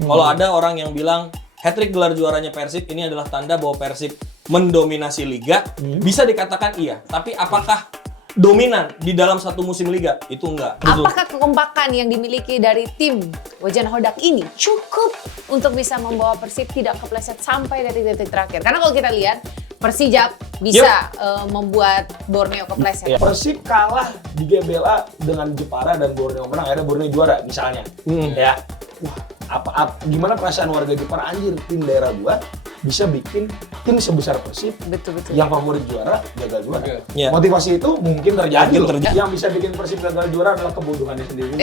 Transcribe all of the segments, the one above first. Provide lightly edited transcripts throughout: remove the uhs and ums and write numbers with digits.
Kalau ada orang yang bilang hat-trick gelar juaranya Persib ini adalah tanda bahwa Persib mendominasi liga, bisa dikatakan iya. Tapi apakah dominan di dalam satu musim liga? Itu enggak. Apakah kekompakan yang dimiliki dari tim Wajan Hodak ini cukup untuk bisa membawa Persib tidak kepleset sampai detik-detik terakhir? Karena kalau kita lihat Persijap bisa membuat Borneo kepleset. Persib kalah di GBLA dengan Jepara dan Borneo menang, akhirnya Borneo juara misalnya. Ya, wah, gimana perasaan warga Jepara, anjir tim daerah gua bisa bikin tim sebesar Persib Betul. yang favorit juara gagal juara. Iya. Motivasi itu mungkin terjadi loh. terjadi. Yang bisa bikin Persib gagal juara adalah kebodohannya sendiri.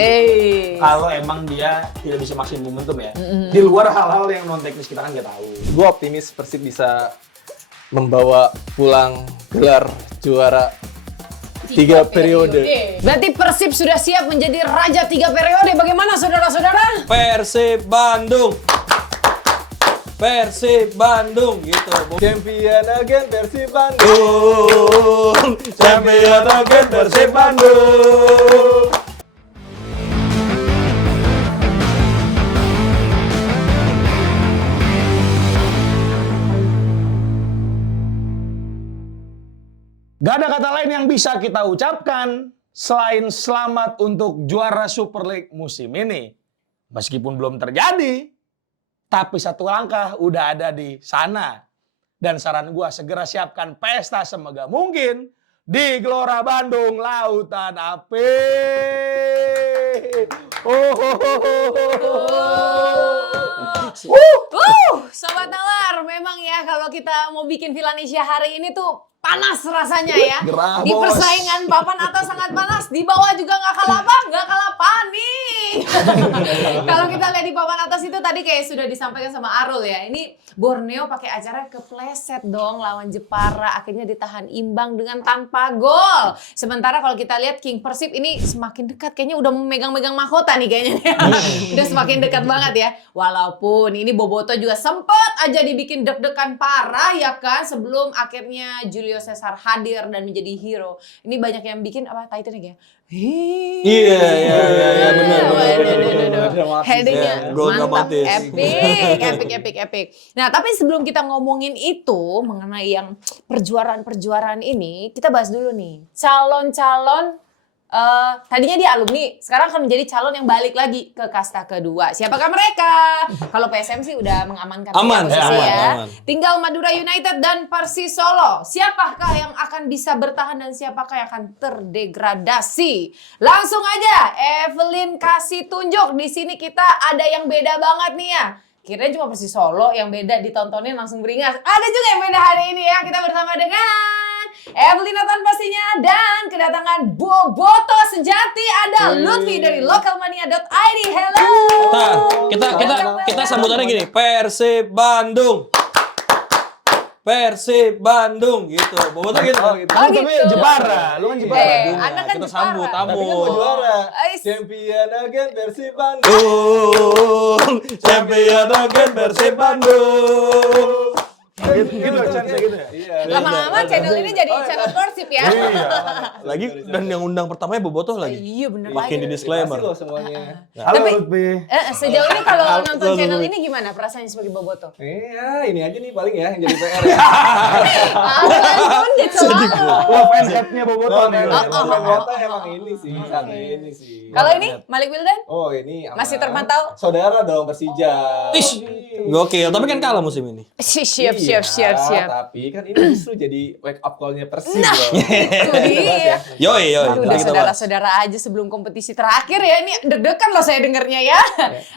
Kalau emang dia tidak bisa maksimum momentum ya. Di luar hal-hal yang non teknis kita kan nggak tahu. Gue optimis Persib bisa membawa pulang gelar juara 3 periode. Berarti Persib sudah siap menjadi raja 3 periode. Bagaimana saudara-saudara? Persib Bandung. Persib Bandung gitu. Champion again Persib Bandung. Champion again Persib Bandung. Gak ada kata lain yang bisa kita ucapkan selain selamat untuk juara Super League musim ini. Meskipun belum terjadi, tapi satu langkah udah ada di sana. Dan saran gua segera siapkan pesta semegah mungkin di Gelora Bandung Lautan Api. Sobat Nalar, memang ya kalau kita mau bikin Villanesia hari ini tuh panas rasanya ya. Gerah, Di bos. persaingan papan atas sangat panas, di bawah juga nggak kalah apa? Nggak kalah panik. Kalau kita lihat di papan atas itu tadi kayak sudah disampaikan sama Arul ya. Ini Borneo pakai acara kepleset dong lawan Jepara, akhirnya ditahan imbang dengan tanpa gol. Sementara kalau kita lihat King Persib ini semakin dekat, kayaknya udah memegang-megang mahkota nih kayaknya. Udah semakin dekat banget ya. Walaupun ini Boboto juga sempat aja dibikin deg-degan parah ya kan sebelum akhirnya Julio Cesar hadir dan menjadi hero. Ini banyak yang bikin apa Titanic ya? Iya, benar. Headingnya Ya, gol mantap, dramatis. epic. Nah, tapi sebelum kita ngomongin itu mengenai yang perjuaraan ini, kita bahas dulu nih calon-calon. Tadinya dia alumni, sekarang akan menjadi calon yang balik lagi ke kasta kedua. Siapakah mereka? Kalau PSM sih udah mengamankan posisi ya. aman. Tinggal Madura United dan Persis Solo. Siapakah yang akan bisa bertahan dan siapakah yang akan terdegradasi? Langsung aja, Evelyn kasih tunjuk. Di sini kita ada yang beda banget nih ya. Kirain cuma Persis Solo yang beda ditontonin langsung beringas. Ada juga yang beda hari ini ya. Kita bersama dengan Evelyn Nathan pastinya dan kedatangan Boboto sejati ada Lutfi dari lokalmania.id. Hello. Kita sambutannya gini, Persib Bandung. Persib Bandung gitu. Boboto gitu. Oh, Tapi gitu. Jepara, lu kan Jepara. Anda kan Kita Jepara. sambut Tapi tamu. kan mau juara. Ais. Champion again Persib Bandung. Champion again Persib Bandung. Gitu gitu ya. Iya. Lama-lama channel ini jadi channel Persib ya. Lagi dan yang undang pertamanya Boboto lagi. Iya bener Makin di banget. disclaimer. Loh semuanya. Halo Tapi- Lutfi. Sejauh ini kalau Halo, nonton halo, channel halo. ini gimana perasaannya sebagai Boboto? Iya, ini aja nih paling ya yang jadi PR ya. Ampun dia selalu. Wah, fans clubnya Boboto nih. Ternyata emang ini sih, satu ini sih. Kalau ini Malik Wildan Oh ini sama masih terpantau? saudara dong Persija. Ish, gokil. Tapi kan kalah musim ini. Siap. Iya, tapi kan ini justru jadi wake up call-nya Persib Nah, loh. itu dia. Yoi. Udah Nanti kita bahas. saudara-saudara aja sebelum kompetisi terakhir ya. Ini deg-degan loh saya dengernya ya.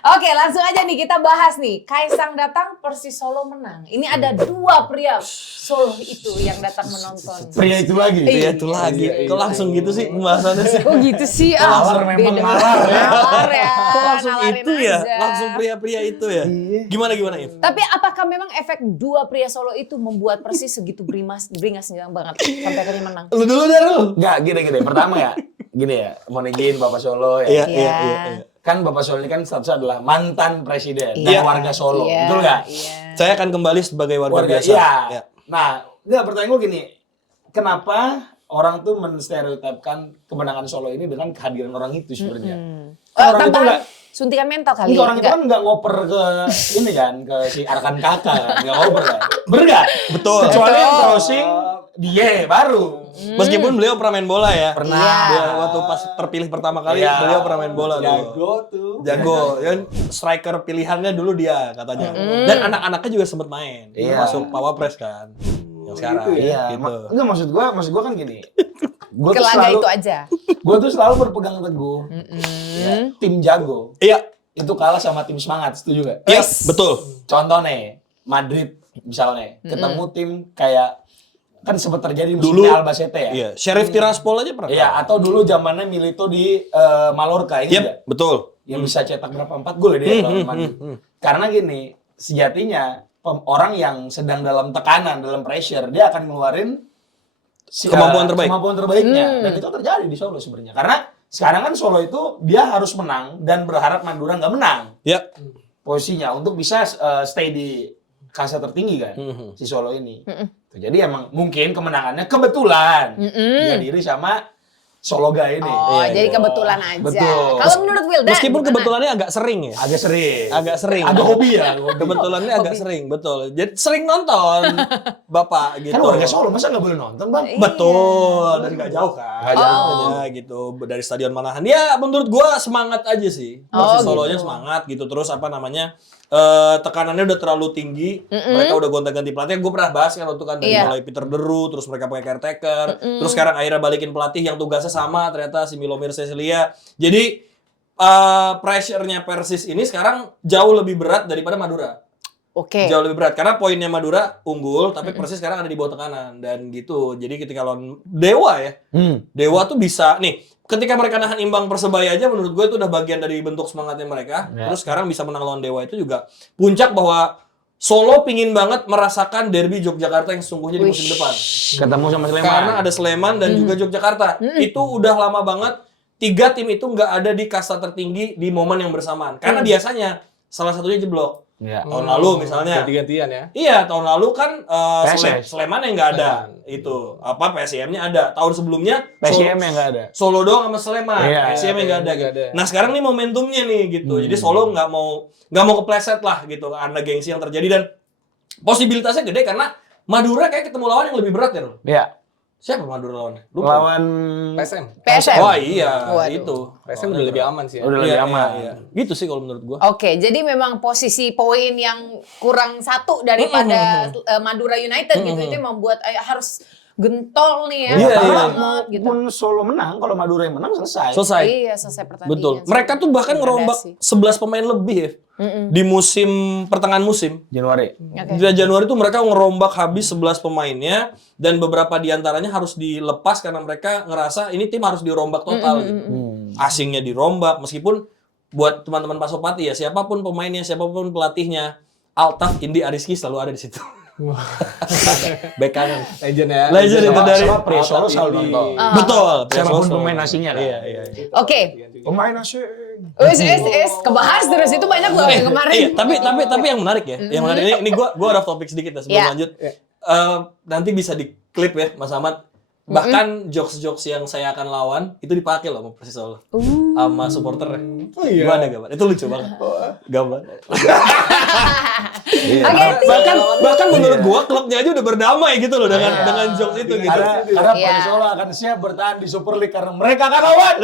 Oke langsung aja nih kita bahas nih. Kaisang datang, Persis Solo menang. Ini ada dua pria Solo itu yang datang menonton. Pria itu lagi. Iya itu lagi. Kok langsung gitu sih pembahasannya sih? Kok gitu sih? Nalar memang beda. nalar ya. Nalar ya. Kok langsung Nalarin itu ya? aja. Langsung pria-pria itu ya? Gimana If? Tapi apakah memang efek dua pria Solo itu membuat Persis segitu beringas banget sampai akhirnya menang? Lu dulu deh lu. Enggak, gini. Pertama ya, gini ya, mohon izin Bapak Solo ya. Iya. Kan Bapak Solo ini kan statusnya adalah mantan presiden Iya. dan warga Solo, Iya, betul nggak? Iya. Saya akan kembali sebagai warga biasa. Iya. Ya. Nah, enggak pertanyaan gue gini, kenapa orang tuh menstereotipkan kemenangan Solo ini dengan kehadiran orang itu sebenarnya? Kan orang itu tambahan. nggak Suntikan mental kali. Ini orang itu Enggak. kan nggak ngoper ke ini kan, ke si Arkan Kakak kan, nggak ngoper kan. Bener nggak? Betul. Kecuali yang Betul. crossing, dia baru. Meskipun beliau pernah main bola ya. Pernah. Iya. Waktu pas terpilih pertama kali, Iya. beliau pernah main bola dulu. Jago tuh. Jago. Dan striker pilihannya dulu dia katanya. Dan anak-anaknya juga sempat main. Iya. Masuk Pawapres kan. Yang sekarang. Iya, Gitu. enggak maksud gua kan gini. Gua Ke tuh laga selalu, itu aja. gua tuh selalu berpegang teguh. Ya, tim jago Iya. itu kalah sama tim semangat, setuju gak? Iya, Yes. betul. Contoh nih, Madrid misalnya, ketemu tim kayak kan sempat terjadi Dulu- musimnya Albacete ya. Iya, Sheriff Tiraspol aja pernah. Iya, atau dulu zamannya Milito di Mallorca ini Yep, juga. betul. Yang bisa cetak berapa 4 gol ya dia lawan Madrid. Karena gini, sejatinya orang yang sedang dalam tekanan, dalam pressure, dia akan ngeluarin Kemampuan terbaik. Kemampuan terbaiknya. Dan itu terjadi di Solo sebenarnya. Karena sekarang kan Solo itu dia harus menang dan berharap Madura nggak menang Ya. posisinya untuk bisa stay di kasta tertinggi kan si Solo ini. Jadi emang mungkin kemenangannya kebetulan dihadiri sama Sologa ini. Oh, Iya, jadi iya. kebetulan aja. Betul. Kalau menurut Wildan, Meskipun gimana? kebetulannya agak sering ya. Agak sering. Agak sering. Agak hobi ya. hobi. Kebetulannya agak sering, betul. Jadi sering nonton Bapak gitu. Kan warga Solo masa nggak boleh nonton bang? Iya. Betul, dan nggak jauh kan. Nggak jauh. Makanya gitu dari Stadion Manahan. Ya menurut gua semangat aja sih. Persis Solonya gitu. semangat gitu. Terus apa namanya? Tekanannya udah terlalu tinggi. Mereka udah gonta-ganti pelatih. Gue pernah bahas kan waktu kan dari Iya. mulai Peter Deru, terus mereka pakai caretaker, terus sekarang akhirnya balikin pelatih yang tugasnya sama ternyata si Milomir Cecilia. Jadi pressure-nya Persis ini sekarang jauh lebih berat daripada Madura. Oke. Jauh lebih berat karena poinnya Madura unggul tapi Persis sekarang ada di bawah tekanan dan gitu. Jadi ketika lawan Dewa ya. Dewa tuh bisa nih ketika mereka nahan imbang Persebaya aja menurut gue itu udah bagian dari bentuk semangatnya mereka. Ya. Terus sekarang bisa menang lawan Dewa itu juga puncak bahwa Solo pingin banget merasakan derby Yogyakarta yang sesungguhnya di musim depan. Ketemu sama Sleman. Karena ada Sleman dan juga Yogyakarta. Itu udah lama banget tiga tim itu nggak ada di kasta tertinggi di momen yang bersamaan. Karena biasanya salah satunya jeblok. Ya. Tahun lalu misalnya. Ganti-gantian ya. Iya, tahun lalu kan PSS. Sleman yang nggak ada. Sleman. Itu. Apa PSIM-nya ada. Tahun sebelumnya PSM yang nggak ada. Solo doang sama Sleman. Iya. PSIM yang nggak ada. Nggak ada. Nah, sekarang nih momentumnya nih gitu. Jadi Solo nggak mau kepleset lah gitu. Karena gengsi yang terjadi dan posibilitasnya gede karena Madura kayak ketemu lawan yang lebih berat ya. Ron? Ya. Siapa Madura lawannya? Lupa. Lawan PSM. PSM. Wah iya, Waduh. itu. PSM udah lebih aman sih ya. udah lebih Iya, aman. iya, iya. Gitu sih kalau menurut gua. Oke, jadi memang posisi poin yang kurang satu daripada Madura United gitu itu yang membuat harus gentol nih ya. Iya, banget iya. gitu. Walaupun Solo menang, kalau Madura yang menang selesai. Selesai. Iya, selesai pertandingan. Betul. Mereka tuh bahkan ngerombak 11 pemain lebih ya. Di musim pertengahan musim. Januari. Oke. Di Januari itu mereka ngerombak habis 11 pemainnya dan beberapa diantaranya harus dilepas karena mereka ngerasa ini tim harus dirombak total. Gitu. Asingnya dirombak meskipun buat teman-teman Pasopati ya siapapun pemainnya, siapapun pelatihnya, Altaf, Indi, Ariski selalu ada di situ. Bek kanan. Legend ya. Legend itu dari Sama Pri Solo selalu nonton. betul. Siapapun Solo. pemain asingnya kan. Iya, iya. Oke. Pemain asing. Kebahas terus itu banyak loh yang kemarin. Iya, tapi yang menarik ya. Yang menarik ini gua ada topik sedikit ya sebelum Iya. lanjut. Nanti bisa diklip ya Mas Ahmad. Bahkan jokes-jokes yang saya akan lawan itu dipakai loh sama Persis Solo. Sama supporternya. Oh iya. Gua ada gambar. Itu lucu banget. Gambar. Oke, Bahkan menurut gua klubnya aja udah berdamai gitu loh dengan jokes itu gitu. Karena Iya. Persis Solo akan siap bertahan di Super League karena mereka akan lawan.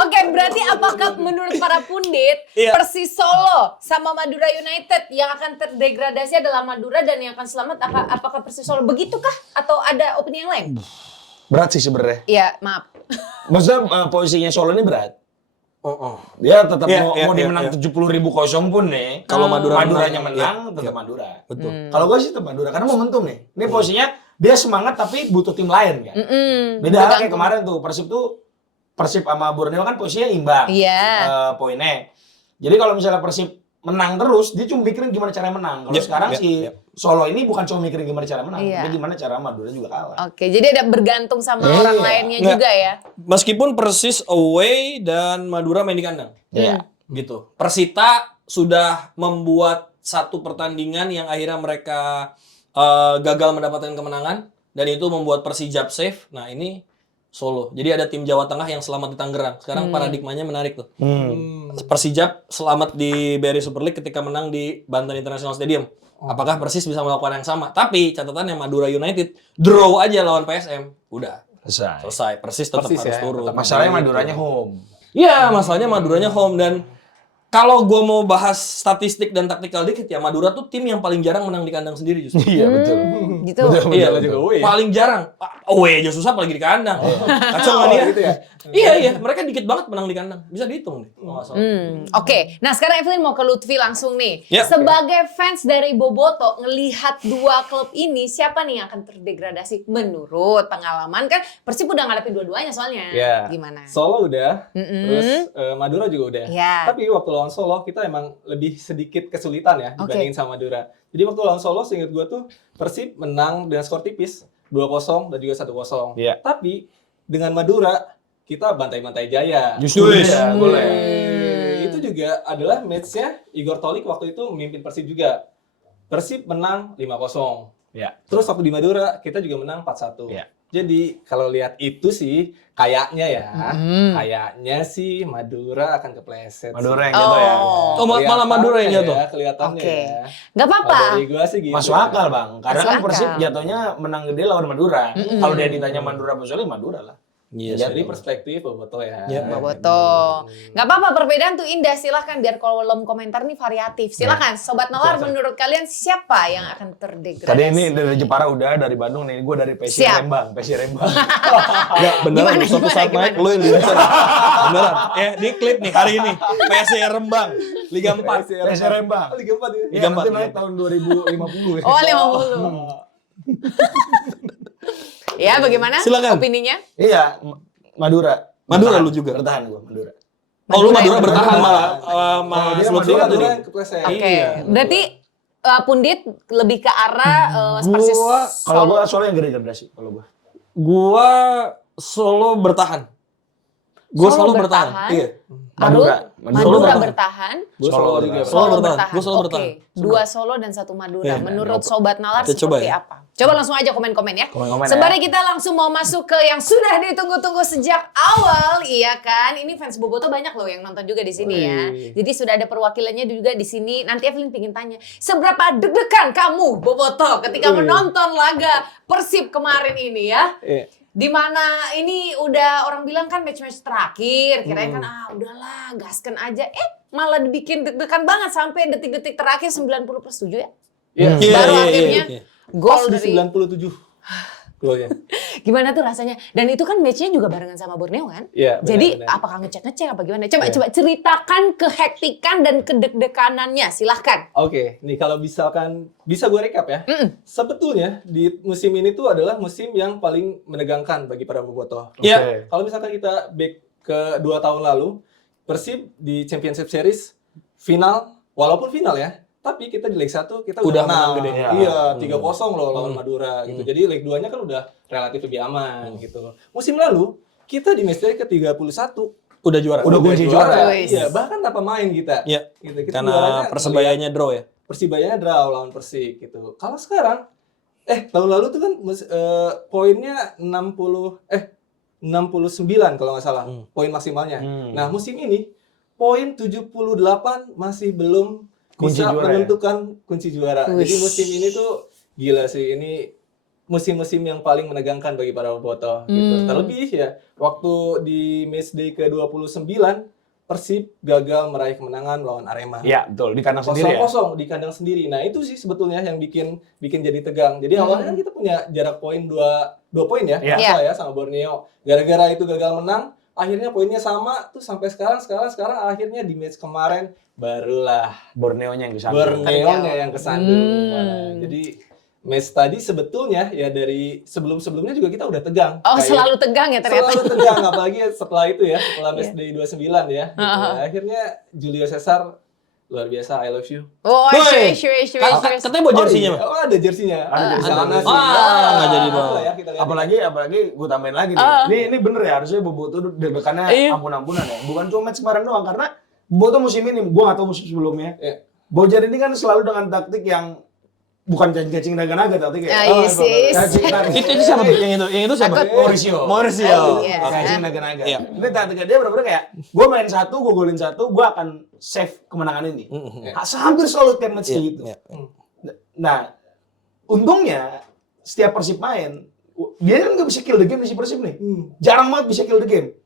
Oke, berarti apakah menurut para pundit Iya. Persis Solo sama Madura United yang akan terdegradasi adalah Madura dan yang akan selamat apakah Persis Solo? Begitukah atau ada opini yang lain? Berat sih sebenarnya. Iya, maaf. Maksudnya posisinya Solo ini berat. Oh. Dia tetap Iya, mau iya, dia menang iya. 70.000 kosong pun nih. Kalau Maduranya menang, menang, tetap Madura. Betul. Kalau gue sih tetap Madura karena momentum nih. Ini posisinya dia semangat tapi butuh tim lain kan. Beda hal kayak kemarin tuh Persib sama Borneo kan posisinya imbang. Iya. Poinnya. Jadi kalau misalnya Persib menang terus, dia cuma mikirin gimana cara menang. Kalau Yep, sekarang yep, si yep. Solo ini bukan cuma mikirin gimana cara menang, Iya. tapi gimana cara Madura juga kalah. Oke, jadi ada bergantung sama orang lainnya Nggak. juga ya. Meskipun Persis away dan Madura main di kandang. Iya. Gitu. Persita sudah membuat satu pertandingan yang akhirnya mereka gagal mendapatkan kemenangan dan itu membuat Persijap safe. Nah, ini Solo. Jadi ada tim Jawa Tengah yang selamat di Tangerang. Sekarang paradigmanya menarik tuh. Persijap selamat di BRI Super League ketika menang di Banten International Stadium. Apakah Persis bisa melakukan yang sama? Tapi catatannya Madura United draw aja lawan PSM. Udah selesai. Persis tetap harus turun. Masalahnya Maduranya home. Iya, masalahnya Maduranya home. Dan kalau gue mau bahas statistik dan taktikal dikit ya, Madura tuh tim yang paling jarang menang di kandang sendiri justru. Iya betul. Gitu. Iya, juga away ya? paling jarang. Away aja susah apalagi di kandang. Kacau nggak nih ya? Gitu ya? Iya, mereka dikit banget menang di kandang. Bisa dihitung nih. Oh, Oke, nah sekarang Evelyn mau ke Lutfi langsung nih. Ya. Sebagai fans dari Boboto, ngelihat dua klub ini, siapa nih yang akan terdegradasi? Menurut pengalaman kan, Persib udah ngadepin dua-duanya soalnya. Ya. Gimana? Solo udah, terus Madura juga udah. Ya. Tapi waktu lawan Solo kita emang lebih sedikit kesulitan ya dibandingin sama Madura. Jadi waktu lawan Solo seingat gue tuh Persib menang dengan skor tipis 2-0 dan juga 1-0. Iya. Tapi dengan Madura kita bantai-bantai Jaya. Justru Wih, ya, boleh. Itu juga adalah match-nya Igor Tolik waktu itu memimpin Persib juga. Persib menang 5-0. Ya. Terus waktu di Madura kita juga menang 4-1. Ya. Jadi kalau lihat itu sih kayaknya sih Madura akan kepleset. Madura yang Oh. gitu ya. Oh, malah Madura yang jatuh. Kelihatannya Oke. ya. Gak apa-apa. Kalau dari gua sih gitu. Masuk akal bang, karena Masuk kan akal. Persib jatuhnya menang gede lawan Madura. Kalau dia ditanya Madura Bosoleh, Madura lah. Iya, Jadi perspektif Boboto ya. Ya, Boboto. Gak apa-apa, perbedaan tuh indah. Silahkan biar kolom komentar nih variatif. Silahkan, Sobat Nalar, menurut kalian siapa yang akan terdegradasi? Tadi ini dari Jepara udah, dari Bandung nih, gue dari PSI Siap. Rembang. Ya, beneran. Gimana, Suatu saat gimana? naik, lu yang dimention. Beneran. Di klip nih hari ini. PSI Rembang. Liga 4. PSI Rembang. Liga 4 ya. Iya, nanti 4, naik tahun 2050 ya. Oh, 50. Ya, bagaimana Silakan. opininya? Iya, Madura. Madura Bertahan. lu juga? Bertahan gue, Madura. Oh, lu Madura yang bertahan bertahan. malah. Kalau Mas dia Lutfi Madura kan tadi. Madura yang kepleset. Oke, Iya. berarti Pundit lebih ke arah Persis Kalau Solo. gue soalnya yang degradasi, kalau gue. Gua Solo bertahan. Gua Solo Solo bertahan. bertahan. Iya. Madura. Madura bertahan. bertahan. Gua Solo Solo juga. juga. Solo bertahan. Gua Solo Oke, bertahan. 2 Solo dan 1 Madura. Iya. Menurut Sobat Nalar Kita coba seperti ya. apa? Coba langsung aja komen-komen ya. Komen-komen ya. Sembari kita langsung mau masuk ke yang sudah ditunggu-tunggu sejak awal, iya kan? Ini fans Boboto banyak loh yang nonton juga di sini ya. Jadi sudah ada perwakilannya juga di sini. Nanti Evelyn pingin tanya, seberapa deg-degan kamu Boboto ketika menonton laga Persib kemarin ini ya? Iya. Dimana ini udah orang bilang kan match-match terakhir, kirain kan udahlah gaskan aja, malah dibikin deg-degan banget sampai detik-detik terakhir 90+7 ya. Iya. Iya, Baru iya, akhirnya iya. gol Pas di dari 97. Golnya. gimana tuh rasanya? Dan itu kan match-nya juga barengan sama Borneo kan? Iya. Jadi benar-benar. apakah ngecek apa gimana? Coba ceritakan kehektikan dan kedeg-deganannya, silahkan. Oke, nih kalau misalkan bisa gue recap ya. Sebetulnya di musim ini tuh adalah musim yang paling menegangkan bagi para bobotoh. Iya. Oke. Kalau misalkan kita back ke 2 tahun lalu, Persib di Championship Series final, walaupun final ya, tapi kita di leg 1 kita Udah menang menang gede. Iya, 3-0 loh lawan Madura gitu. Jadi leg 2-nya kan udah relatif lebih aman gitu. Musim lalu kita di matchday ke-31 Udah juara. Udah kunci juara. Wis. Iya, bahkan tanpa main kita. Iya. Gitu. Kita Karena juaranya Persebayanya draw ya. Persibayanya draw lawan Persik gitu. Kalau sekarang tahun lalu tuh kan poinnya 69 kalau nggak salah poin maksimalnya. Nah, musim ini poin 78 masih belum Kunci bisa juara menentukan kunci juara. Wih. Jadi musim ini tuh gila sih, ini musim-musim yang paling menegangkan bagi para bobotoh gitu. Terlebih ya waktu di matchday ke-29 Persib gagal meraih kemenangan melawan Arema. Iya, betul. Di kandang sendiri ya. 0-0 di kandang sendiri. Nah, itu sih sebetulnya yang bikin jadi tegang. Jadi awalnya kan kita punya jarak poin 2 poin ya, Iya. masalah ya sama Borneo. Gara-gara itu gagal menang, akhirnya poinnya sama tuh sampai sekarang akhirnya di match kemarin barulah Borneo-nya yang kesana. Borneo-nya yang kesandung. Nah, jadi match tadi sebetulnya ya dari sebelum-sebelumnya juga kita udah tegang. Oh, Kayak- selalu tegang ya ternyata. Selalu tegang, apalagi setelah itu ya, setelah match day 29 ya. Gitu. Akhirnya Julio Cesar luar biasa, I love you. Oh, Woi. sure. Katanya buat jersinya, Mas. Oh, ada jersinya. Ada jersey ada mana jersey. sih? Nggak jadi bawa. Ya, kita lihat. Apalagi gue tambahin lagi nih. Ini bener ya, harusnya Boboto deg-degannya Iya. ampun-ampunan ya. Bukan cuma match kemarin doang, karena Boboto musim ini, gue gak tahu musim sebelumnya. Iya. Bojar ini kan selalu dengan taktik yang bukan cacing naga-naga tapi kayak cacing Itu siapa tuh? Yang itu siapa? Mauricio. Iya. Cacing naga-naga. Iya. Ini taktiknya dia benar-benar kayak gue main satu, gue golin satu, gue akan save kemenangan ini. Hampir selalu tiap match kayak gitu. Iya. Nah, untungnya setiap Persib main, dia kan nggak bisa kill the game si Persib nih. Jarang banget bisa kill the game.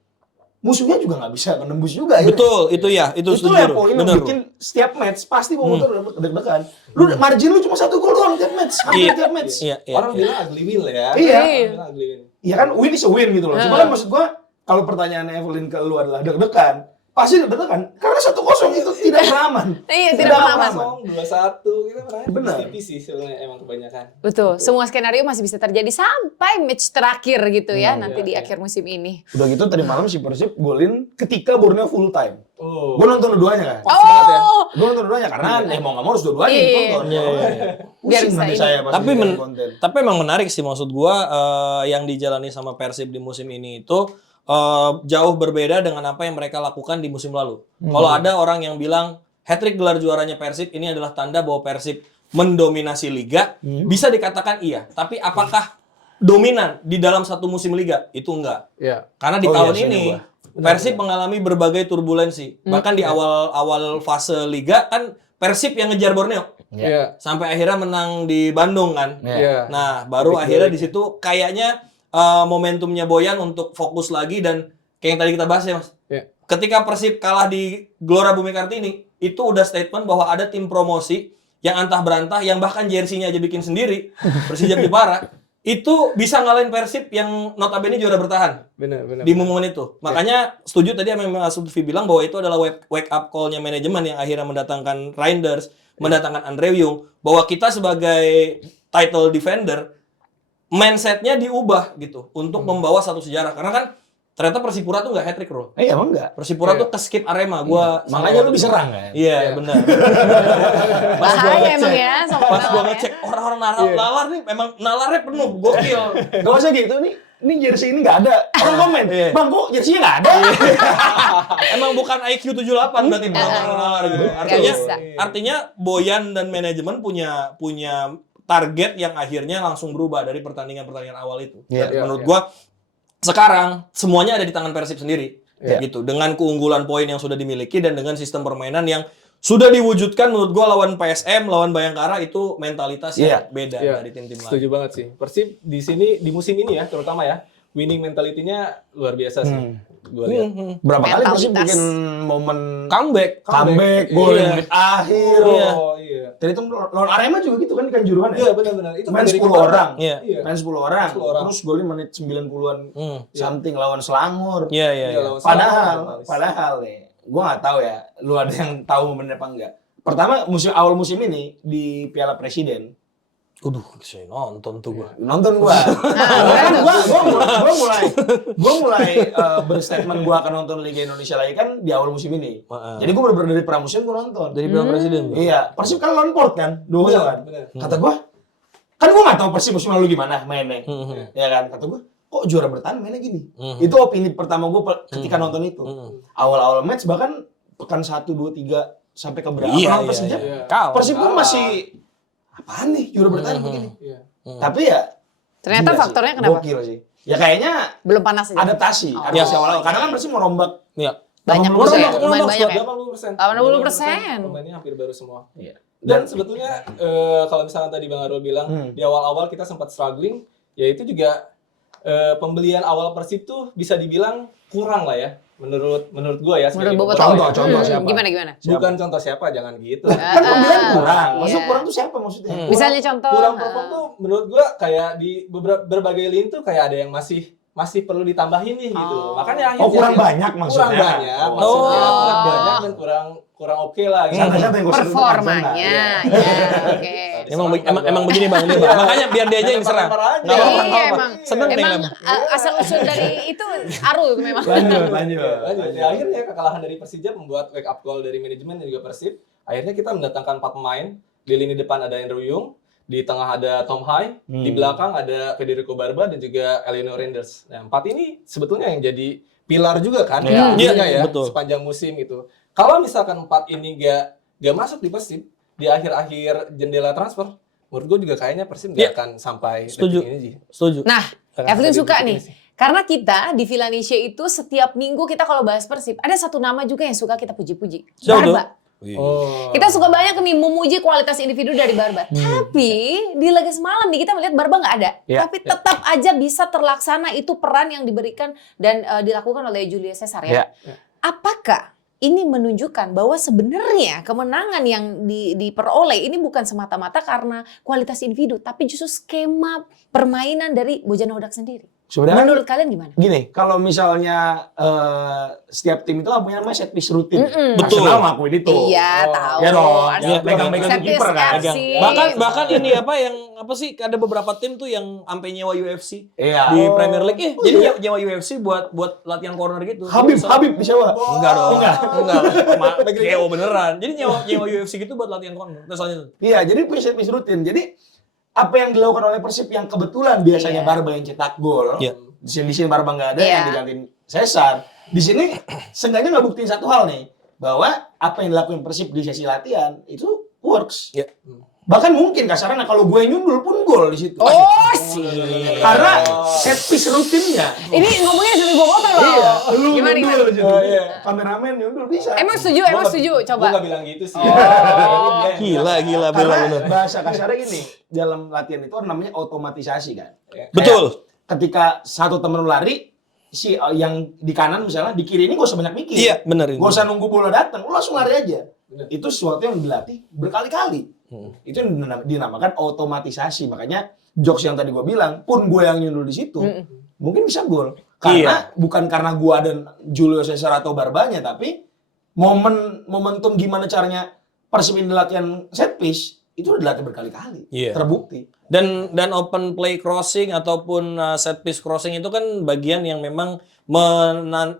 Musuhnya juga nggak bisa menembus juga. Betul, itu ya, itu Itu setuju. ya poin yang Bener. bikin setiap match pasti motor deg-degan. Lu margin lu cuma 1 gol doang tiap match, hampir tiap match. Iya. Orang bilang ugly win lah ya. Iya. Orang bilang ugly win. Iya kan win is a win gitu loh. Cuma kan maksud gua kalau pertanyaannya Evelyn ke lu adalah deg-degan, pasti deg-degan karena 1-0 itu tidak beraman. Iya, tidak beraman. 2-1 gitu kan. Benar. Tipis sih sebenarnya emang kebanyakan. Betul, semua skenario masih bisa terjadi sampai match terakhir gitu ya, nanti di iya. akhir musim ini. Udah gitu tadi malam si Persib golin ketika Borneo full time. Oh. Gua nonton dua-duanya kan. Pas banget ya. Gua nonton dua-duanya karena mau nggak mau harus dua-duanya Iya. ditonton. Iya. Biar Pusing bisa nanti ini. saya pas Tapi bikin konten. tapi emang menarik sih maksud gua yang dijalani sama Persib di musim ini itu jauh berbeda dengan apa yang mereka lakukan di musim lalu. Kalau ada orang yang bilang hat-trick gelar juaranya Persib ini adalah tanda bahwa Persib mendominasi liga, bisa dikatakan iya. Tapi apakah dominan di dalam satu musim liga? Itu enggak. Iya. Karena di Oh, tahun iya, ini saya Persib mengalami berbagai turbulensi. Bahkan di awal fase liga kan Persib yang ngejar Borneo. Iya. Sampai akhirnya menang di Bandung kan. Iya. Nah, baru akhirnya di situ kayaknya momentumnya Boyan untuk fokus lagi dan kayak yang tadi kita bahas ya, Mas. Iya. Ketika Persib kalah di Gelora Bumi Kartini, itu udah statement bahwa ada tim promosi yang antah berantah yang bahkan jersey-nya aja bikin sendiri, Persijap Jepara, itu bisa ngalahin Persib yang notabene juara bertahan Benar. di momen itu. Makanya setuju tadi yang Mas Lutfi bilang bahwa itu adalah wake up call-nya manajemen yang akhirnya mendatangkan Reinders, mendatangkan Andre Yung, bahwa kita sebagai title defender mindset-nya diubah gitu untuk membawa satu sejarah. Karena kan ternyata Persipura tuh nggak hat-trick, Bro. Emang enggak. Persipura tuh ke-skip Arema. Gua Makanya lu bisa serang kan. Iya, benar. Bahaya emang ya sama Pas gua Nalar ya. ngecek orang-orang nalar nih memang nalarnya penuh, gokil. Gak usah gitu nih. Ini jersey ini nggak ada. Orang komen, Bang, kok jersey-nya nggak ada? Emang bukan IQ 78 berarti nalar gitu. bisa. Artinya Boyan dan manajemen punya target yang akhirnya langsung berubah dari pertandingan-pertandingan awal itu. Iya, Dan menurut gua sekarang semuanya ada di tangan Persib sendiri. Iya. Gitu. Dengan keunggulan poin yang sudah dimiliki dan dengan sistem permainan yang sudah diwujudkan, menurut gua lawan PSM, lawan Bayangkara itu mentalitas yang beda Iya. dari tim-tim lain. Setuju banget sih. Persib di sini di musim ini ya terutama ya, winning mentality-nya luar biasa sih. Gua lihat. Berapa kali Persib Mentalitas. bikin momen Comeback. comeback, gol Iya. menit akhir. Oh iya. Tadi itu lawan Arema juga gitu kan di Kanjuruhan ya. Iya benar-benar. Itu Main dari 10 kemarin. orang. Iya. Iya. Main 10 orang. 10 orang. Terus golnya menit 90-an Hmm. something lawan Selangor. Iya. Iya, lawan Selangor. Padahal nih, gua nggak tahu ya, lu ada yang tahu momennya apa enggak. Pertama awal musim ini di Piala Presiden Saya nonton tuh gua. nonton gua. Karena gua mulai berstatement gua akan nonton Liga Indonesia lagi kan di awal musim ini. Jadi gua bener-bener dari pramusim gua nonton. Dari Piala Presiden. Iya, Persib kan lawan Port kan, 2-0 kan. Benar. Kata gua, kan gua nggak tahu Persib musim lalu gimana mainnya. Ya kan, kata gua, kok juara bertahan mainnya gini. Itu opini pertama gua ketika nonton itu. Awal-awal match bahkan pekan 1, 2, 3 sampai ke berapa Iya, Persib. iya. Persib pun masih apaan nih juara bertahan begini. Iya. Tapi ya Ternyata gila faktornya sih, kenapa? gokil sih. Ya kayaknya Belum panas aja. adaptasi awal-awal. Karena kan Persib merombak Iya. Banyak 80% musuh ya, squad. lumayan banyak ya. 80%. 80%. Pemainnya hampir baru semua. Iya. Dan sebetulnya kalau misalnya tadi Bang Arul bilang di awal-awal kita sempat struggling, ya itu juga pembelian awal Persib tuh bisa dibilang kurang lah ya. Menurut gua ya. sebagai Menurut Bobotoh. pembalap. Contoh siapa? Gimana? Bukan contoh siapa, jangan gitu. Kan pembelian kurang. Maksud Iya. kurang tuh siapa maksudnya? Misalnya contoh. Kurang perform tuh menurut gua kayak di berbagai lini tuh kayak ada yang masih perlu ditambahin nih gitu. Makanya akhirnya kurang banyak maksudnya. kurang banyak maksudnya. Oh. Kurang banyak dan kurang oke lah gitu. Santai-santai gua sentuh Performanya, Iya. ya, oke. Emang begini Bang, ini Bang. Makanya biar dia aja yang serang. Lempar-lempar aja. Nggak apa-apa, nggak Iya apa-apa. emang. Seneng nih, Emang Bang. asal usul dari itu Arul memang. Lanjut. Ya, akhirnya kekalahan dari Persija membuat wake up call dari manajemen dan juga Persib. Akhirnya kita mendatangkan 4 pemain. Di lini depan ada Andrew Yung, di tengah ada Tom Hai, di belakang ada Federico Barba dan juga Eleanor Reinders. Nah, 4 ini sebetulnya yang jadi pilar juga kan Iya, intinya ya betul. sepanjang musim itu. Kalau misalkan 4 ini gak masuk di Persib di akhir-akhir jendela transfer, menurut gue juga kayaknya Persib Iya. nggak akan sampai Setuju. detik ini sih. Setuju. Nah, Karena Evelyn ada di suka detik nih. ini sih. Karena kita di Villanisha itu setiap minggu kita kalau bahas Persib, ada satu nama juga yang suka kita puji-puji. Siapa tuh? Barba. Oh. Kita suka banyak nih memuji kualitas individu dari Barba. Tapi di laga semalam nih kita melihat Barba nggak ada. Ya, Tapi tetap aja bisa terlaksana itu peran yang diberikan dan dilakukan oleh Julio Cesar ya. Ya. Apakah ini menunjukkan bahwa sebenarnya kemenangan yang diperoleh ini bukan semata-mata karena kualitas individu, tapi justru skema permainan dari Bojana Hodak sendiri. Sebenarnya Menurut kalian gimana? gini, kalau misalnya setiap tim itu kan punya namanya set piece rutin. Betul. Arsenal ngakuin itu. Iya, Oh. tahu. Ya dong. Arsenal Ya, pegang-pegang set piece kiper kan. FC. Bahkan ini apa yang apa sih ada beberapa tim tuh yang sampai nyewa UFC Iya. di Premier League. Jadi nyewa UFC buat latihan corner gitu. Habib Jadi Habib disewa. Enggak dong. Enggak. Nyewa beneran. Jadi nyewa UFC gitu buat latihan corner. Terus selanjutnya. Iya, jadi punya set piece rutin. Jadi apa yang dilakukan oleh Persib yang kebetulan biasanya Iya. Barba yang cetak gol. Iya. Di sini Barba nggak ada Iya. yang digantiin Cesar. Di sini seenggaknya nggak buktiin satu hal nih, bahwa apa yang dilakukan Persib di sesi latihan itu works. Iya. Bahkan mungkin kasarnya kalau gue nyundul pun gol di situ. Oh sih. Karena set piece rutinnya. Ini ngomongnya sambil bawa motor loh. Iya, lu Gimana nyundul. gimana? Oh, iya. Kameramen nyundul bisa. Emang setuju, emang setuju. Gue Coba. nggak bilang gitu sih. Oh. Gila Karena bener. bahasa kasarnya gini, dalam latihan itu namanya otomatisasi kan. Betul. Ketika satu temen lu lari, si yang di kanan misalnya, di kiri ini gak usah banyak mikir. Iya, bener ini. Gak usah nunggu bola datang, lu langsung lari aja. Itu sesuatu yang dilatih berkali-kali. Itu yang dinamakan otomatisasi. Makanya jokes yang tadi gue bilang, pun gue yang nyundul di situ, mungkin bisa gol. Karena bukan karena gue dan Julio Cesar atau Barbanya, tapi momentum gimana caranya Persib ini latihan set piece, itu udah dilatih berkali-kali. Iya. Terbukti. Dan open play crossing ataupun set piece crossing itu kan bagian yang memang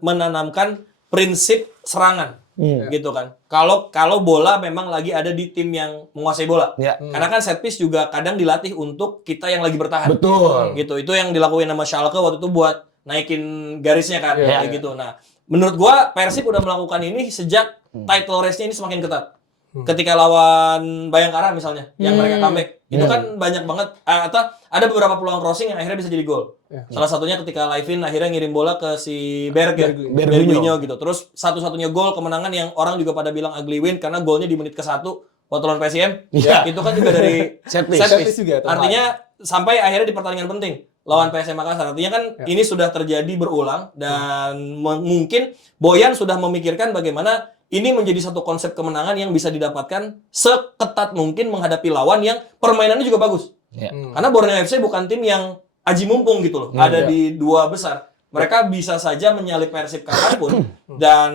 menanamkan prinsip serangan. Gitu kan. Kalau bola memang lagi ada di tim yang menguasai bola. Ya. Karena kan set piece juga kadang dilatih untuk kita yang lagi bertahan. Betul. Gitu. Itu yang dilakuin sama Schalke waktu itu buat naikin garisnya kan Iya. kayak gitu. Nah, menurut gua Persib udah melakukan ini sejak title race-nya ini semakin ketat. Ketika lawan Bayangkara misalnya yang mereka comeback, itu kan banyak banget atau ada beberapa peluang crossing yang akhirnya bisa jadi gol. Salah satunya ketika Laivin akhirnya ngirim bola ke si Berguinho gitu. Terus satu-satunya gol kemenangan yang orang juga pada bilang ugly win karena golnya di menit ke-1 waktu lawan PSM. Iya. Itu kan juga dari Set piece. set Set piece. piece juga, teman. Artinya sampai akhirnya di pertandingan penting lawan PSM Makassar. Artinya kan ini sudah terjadi berulang dan mungkin Boyan sudah memikirkan bagaimana ini menjadi satu konsep kemenangan yang bisa didapatkan seketat mungkin menghadapi lawan yang permainannya juga bagus. Ya. Karena Borneo FC bukan tim yang aji mumpung gitu loh. Ada di dua besar. Mereka bisa saja menyalip Persib kapanpun. Dan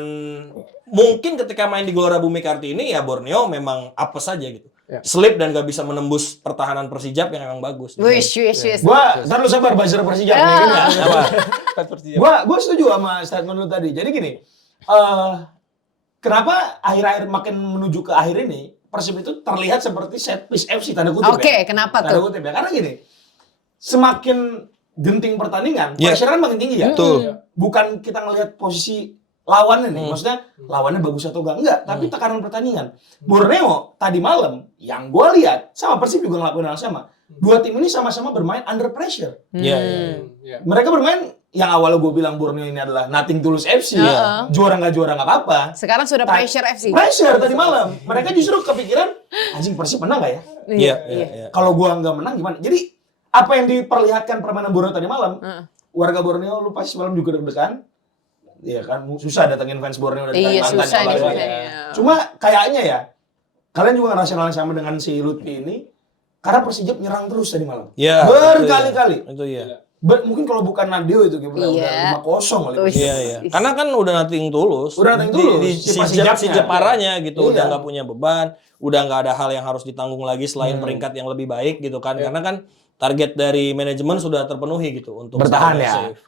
mungkin ketika main di Gelora Bumi Kartini ya Borneo memang apes saja gitu. Slip dan gak bisa menembus pertahanan Persijap yang memang bagus. Wish. Gua ntar lu sabar buzzer Persijap nih kan ya. Apa? Gua setuju sama statement lu tadi. Jadi gini, kenapa akhir-akhir makin menuju ke akhir ini Persib itu terlihat seperti set piece FC tanda kutip Oke, ya. kenapa Tanda tuh? kutip ya. Karena gini, semakin genting pertandingan, Iya. pressure kan makin tinggi ya. Betul. Bukan kita ngelihat posisi lawannya nih, maksudnya lawannya bagus atau enggak, tapi tekanan pertandingan. Borneo tadi malam yang gue lihat sama Persib juga ngelakuin hal sama. Dua tim ini sama-sama bermain under pressure. Iya. Mereka bermain yang awalnya gue bilang Borneo ini adalah nothing tulus FC, juara nggak apa-apa. Sekarang sudah pressure FC. Pressure tadi malam, mereka justru kepikiran anjing Persib menang nggak ya? Iya. Kalau gua nggak menang gimana? Jadi apa yang diperlihatkan permainan Borneo tadi malam, warga Borneo lu pasti malam juga deg-degan. Iya kan, susah datengin fans Borneo dari Iya, Kalimantan susah yang nih. lain. Cuma kayaknya ya, kalian juga ngerasain hal yang sama dengan si Lutfi ini, karena Persijap nyerang terus tadi malam. Iya. Berkali-kali. Itu iya. Mungkin kalau bukan Nadio itu udah Iya. 5-0 kali. Wih. Iya. Karena kan udah nating tulus. Udah nothing tulus. Di Si si Jeparanya gitu. Iya. Udah nggak punya beban. Udah nggak ada hal yang harus ditanggung lagi selain peringkat yang lebih baik gitu kan. Karena kan target dari manajemen sudah terpenuhi gitu. Untuk Bertahan selalu ya. safe.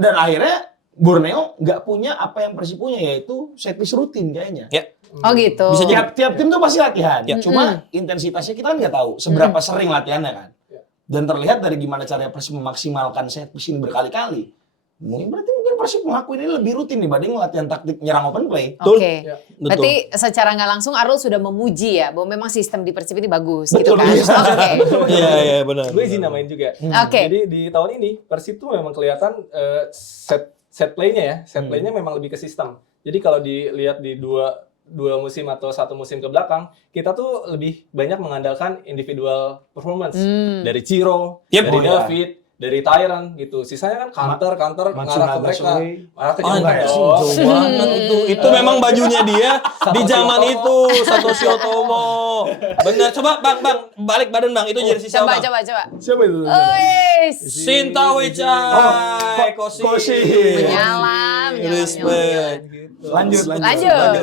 Dan akhirnya Borneo nggak punya apa yang Persib punya, yaitu set piece rutin kayaknya. Ya. Oh gitu. Bisa jadi. Tiap tim tuh pasti latihan. Ya. Cuma intensitasnya kita kan nggak tahu seberapa sering latihannya kan. Dan terlihat dari gimana cara Persib memaksimalkan set piece ini berkali-kali. Mungkin Persib ngelakuin ini lebih rutin dibanding latihan taktik nyerang open play. Oke. Ya, Berarti secara nggak langsung Arul sudah memuji ya bahwa memang sistem di Persib ini bagus Betul, gitu kan. iya. Oke. Iya benar. Gue izin namain juga. Oke. Jadi di tahun ini Persib tuh memang kelihatan set play-nya ya, set play-nya memang lebih ke sistem. Jadi kalau dilihat di dua musim atau satu musim ke belakang, kita tuh lebih banyak mengandalkan individual performance dari Ciro, Yep. dari Oh, iya. David, dari Tyran gitu. Sisanya kan counter ngarah ke Matsunaga mereka, Soi. arah ke Oh, jauh enggak ya? doang. Jauh banget itu memang bajunya dia di zaman Otomo. itu Satoshi Otomo. Bener, coba bang balik badan bang itu jersey siapa? Coba. Siapa itu? Ois. Sinta Wicai, Koshi. Menyalam. Respect. Gitu. Lanjut. Lanjut. Ya,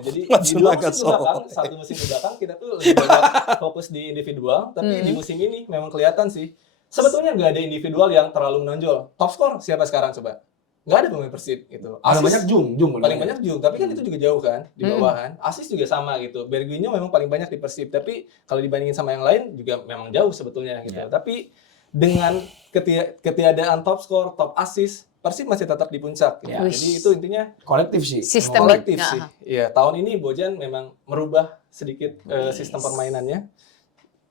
jadi di Matsunaga dua musim belakang, Soi. satu musim belakang kita tuh lebih banyak fokus di individual, tapi di musim ini memang kelihatan sih sebetulnya nggak ada individual yang terlalu menonjol. Top skor siapa sekarang coba? Nggak ada pemain Persib gitu. Paling Asis banyak Jung. paling banyak Jung, tapi kan itu juga jauh kan di bawahan. Asis juga sama gitu. Berguinho memang paling banyak di Persib, tapi kalau dibandingin sama yang lain juga memang jauh sebetulnya gitu. Tapi dengan ketiadaan top skor, top asis, Persib masih tetap di puncak. Gitu. Ya. Jadi itu intinya Kolektif sih. Sistemik. kolektif sih. Iya, tahun ini Bojan memang merubah sedikit sistem permainannya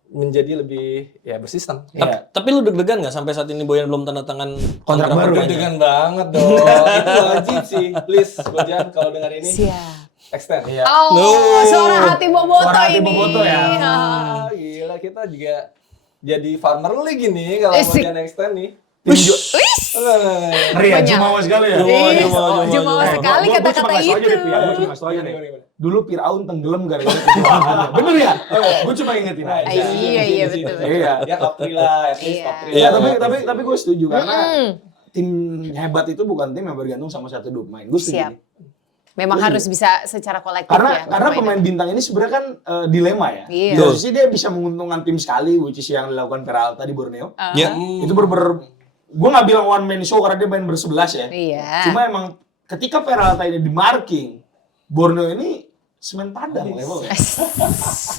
menjadi lebih ya bersistem. Iya. Tapi lu deg-degan nggak sampai saat ini Boyan belum tanda tangan Kontrak baru. perpanjangan? Dengan banget dong. Itu wajib sih. Please Bojan kalau dengar ini Siap. extend. Iya. Oh, suara hati Boboto Suara hati ini. Boboto ya. Ah, gila kita juga jadi farmer league ini kalau Asik. Bojan extend nih. Wis. Ngeri ya, Banyak. jumawa sekali ya. Jumawa. Jumawa sekali Gua kata-kata cuma ngasih tau aja itu. deh, Pia. Gua cuma ngasih tau aja deh. Dulu Firaun tenggelam gara-gara itu. Bener ya? Gue cuma ingetin aja. Iya, betul. Iya. Ya top 3 lah, at least Iya. top 3. Iya, tapi gue setuju karena tim hebat itu bukan tim yang bergantung sama satu dua pemain. Gue setuju. Siap. Memang harus bisa secara kolektif Karena ya. karena bermain. pemain bintang ini sebenarnya kan dilema ya. Iya. Di satu sisi dia bisa menguntungkan tim sekali, which is yang dilakukan Peralta di Borneo. Ya. Itu gue nggak bilang one man show karena dia main bersebelas ya. Iya. Cuma emang ketika Peralta ini di marking, Borneo ini semen padang levelnya.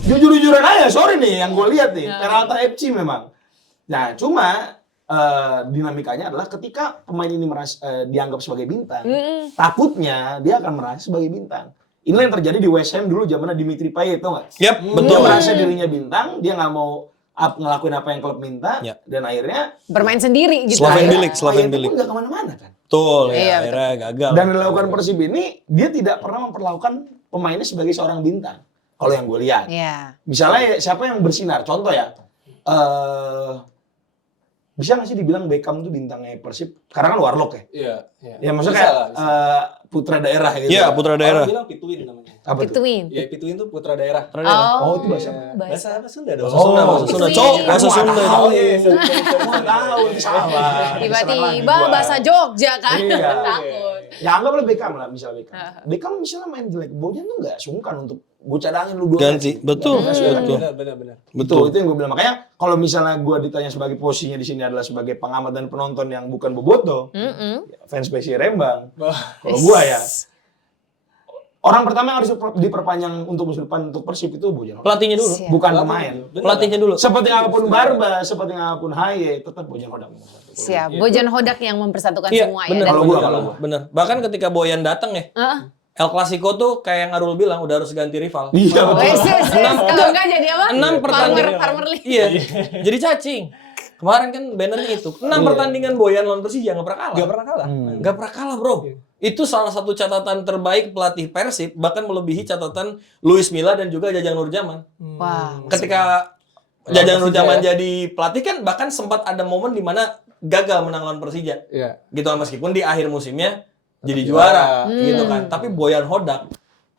Jujur-jujuran aja, sorry nih yang gue lihat nih, Peralta FC memang. Nah, cuma dinamikanya adalah ketika pemain ini dianggap sebagai bintang, takutnya dia akan merasa sebagai bintang. Inilah yang terjadi di West Ham dulu zamannya Dimitri Payet, tau gak? Yap, Dia betul. merasa dirinya bintang, dia nggak mau ngelakuin apa yang klub minta, Ya. dan akhirnya Bermain sendiri gitu. Slaven ya. Bilik, Slaven Payet Bilik. pun nggak kemana-mana kan. Betul Iya, ya, akhirnya gagal. Dan dilakukan Persib ini, dia tidak pernah memperlakukan pemainnya sebagai seorang bintang. Kalau yang gue lihat. Iya. Misalnya siapa yang bersinar? Contoh ya, bisa nggak sih dibilang Beckham tuh bintangnya Persib? Karena kan Warlock ya. Iya, Ya maksudnya Bisa kayak lah, bisa. putra daerah gitu. Iya, putra daerah. Orang bilang Pituin namanya. Apa tuh? Pituin. Ya Pituin tuh putra daerah. Oh, itu bahasa Iya. bahasa. Bahasa apa Sunda dong? Bahasa Sunda, bahasa Oh, Sunda. Pituin. Cok, bahasa Sunda. Tahu. iya, sorry. Gua tahu itu salah. Tiba-tiba bahasa Jogja kan. Iya. Takut. Ya anggaplah Beckham lah, misalnya Beckham. Beckham misalnya main jelek, Bojan tuh nggak sungkan untuk gue cadangin lu dua. Ganti. Betul, betul. Benar. Betul, itu yang gue bilang. Makanya kalau misalnya gue ditanya sebagai posisinya di sini adalah sebagai pengamat dan penonton yang bukan boboto, fans PSI Rembang. Kalau gue ya, orang pertama yang harus diperpanjang untuk musim depan untuk Persib itu Bojan. Pelatihnya dulu. Siap. Bukan pemain. Pelatihnya dulu. Seperti apapun Barba, seperti apapun Haye, tetap Bojan Hodak. Siap. Bojan Hodak yang mempersatukan Iya, semua bener. ya. Kalau Dan- gua, kalau gua. Bener. Bahkan ketika Boyan datang ya, Heeh. El Clasico tuh kayak yang Arul bilang udah harus ganti rival. Iya betul. Wes, kalau enggak jadi apa? 6 pertandingan. Farmer League. Iya. Jadi cacing. Kemarin kan bannernya itu. 6 pertandingan Boyan lawan Persija nggak pernah kalah. Gak pernah kalah. Nggak pernah kalah, Bro. Itu salah satu catatan terbaik pelatih Persib, bahkan melebihi catatan Luis Milla dan juga Jajang Nurjaman. Wah. Ketika Jajang Nurjaman jadi pelatih kan bahkan sempat ada momen di mana gagal menang lawan Persija. Iya. Gitu kan, meskipun di akhir musimnya jadi juara gitu kan. Tapi Boyan Hodak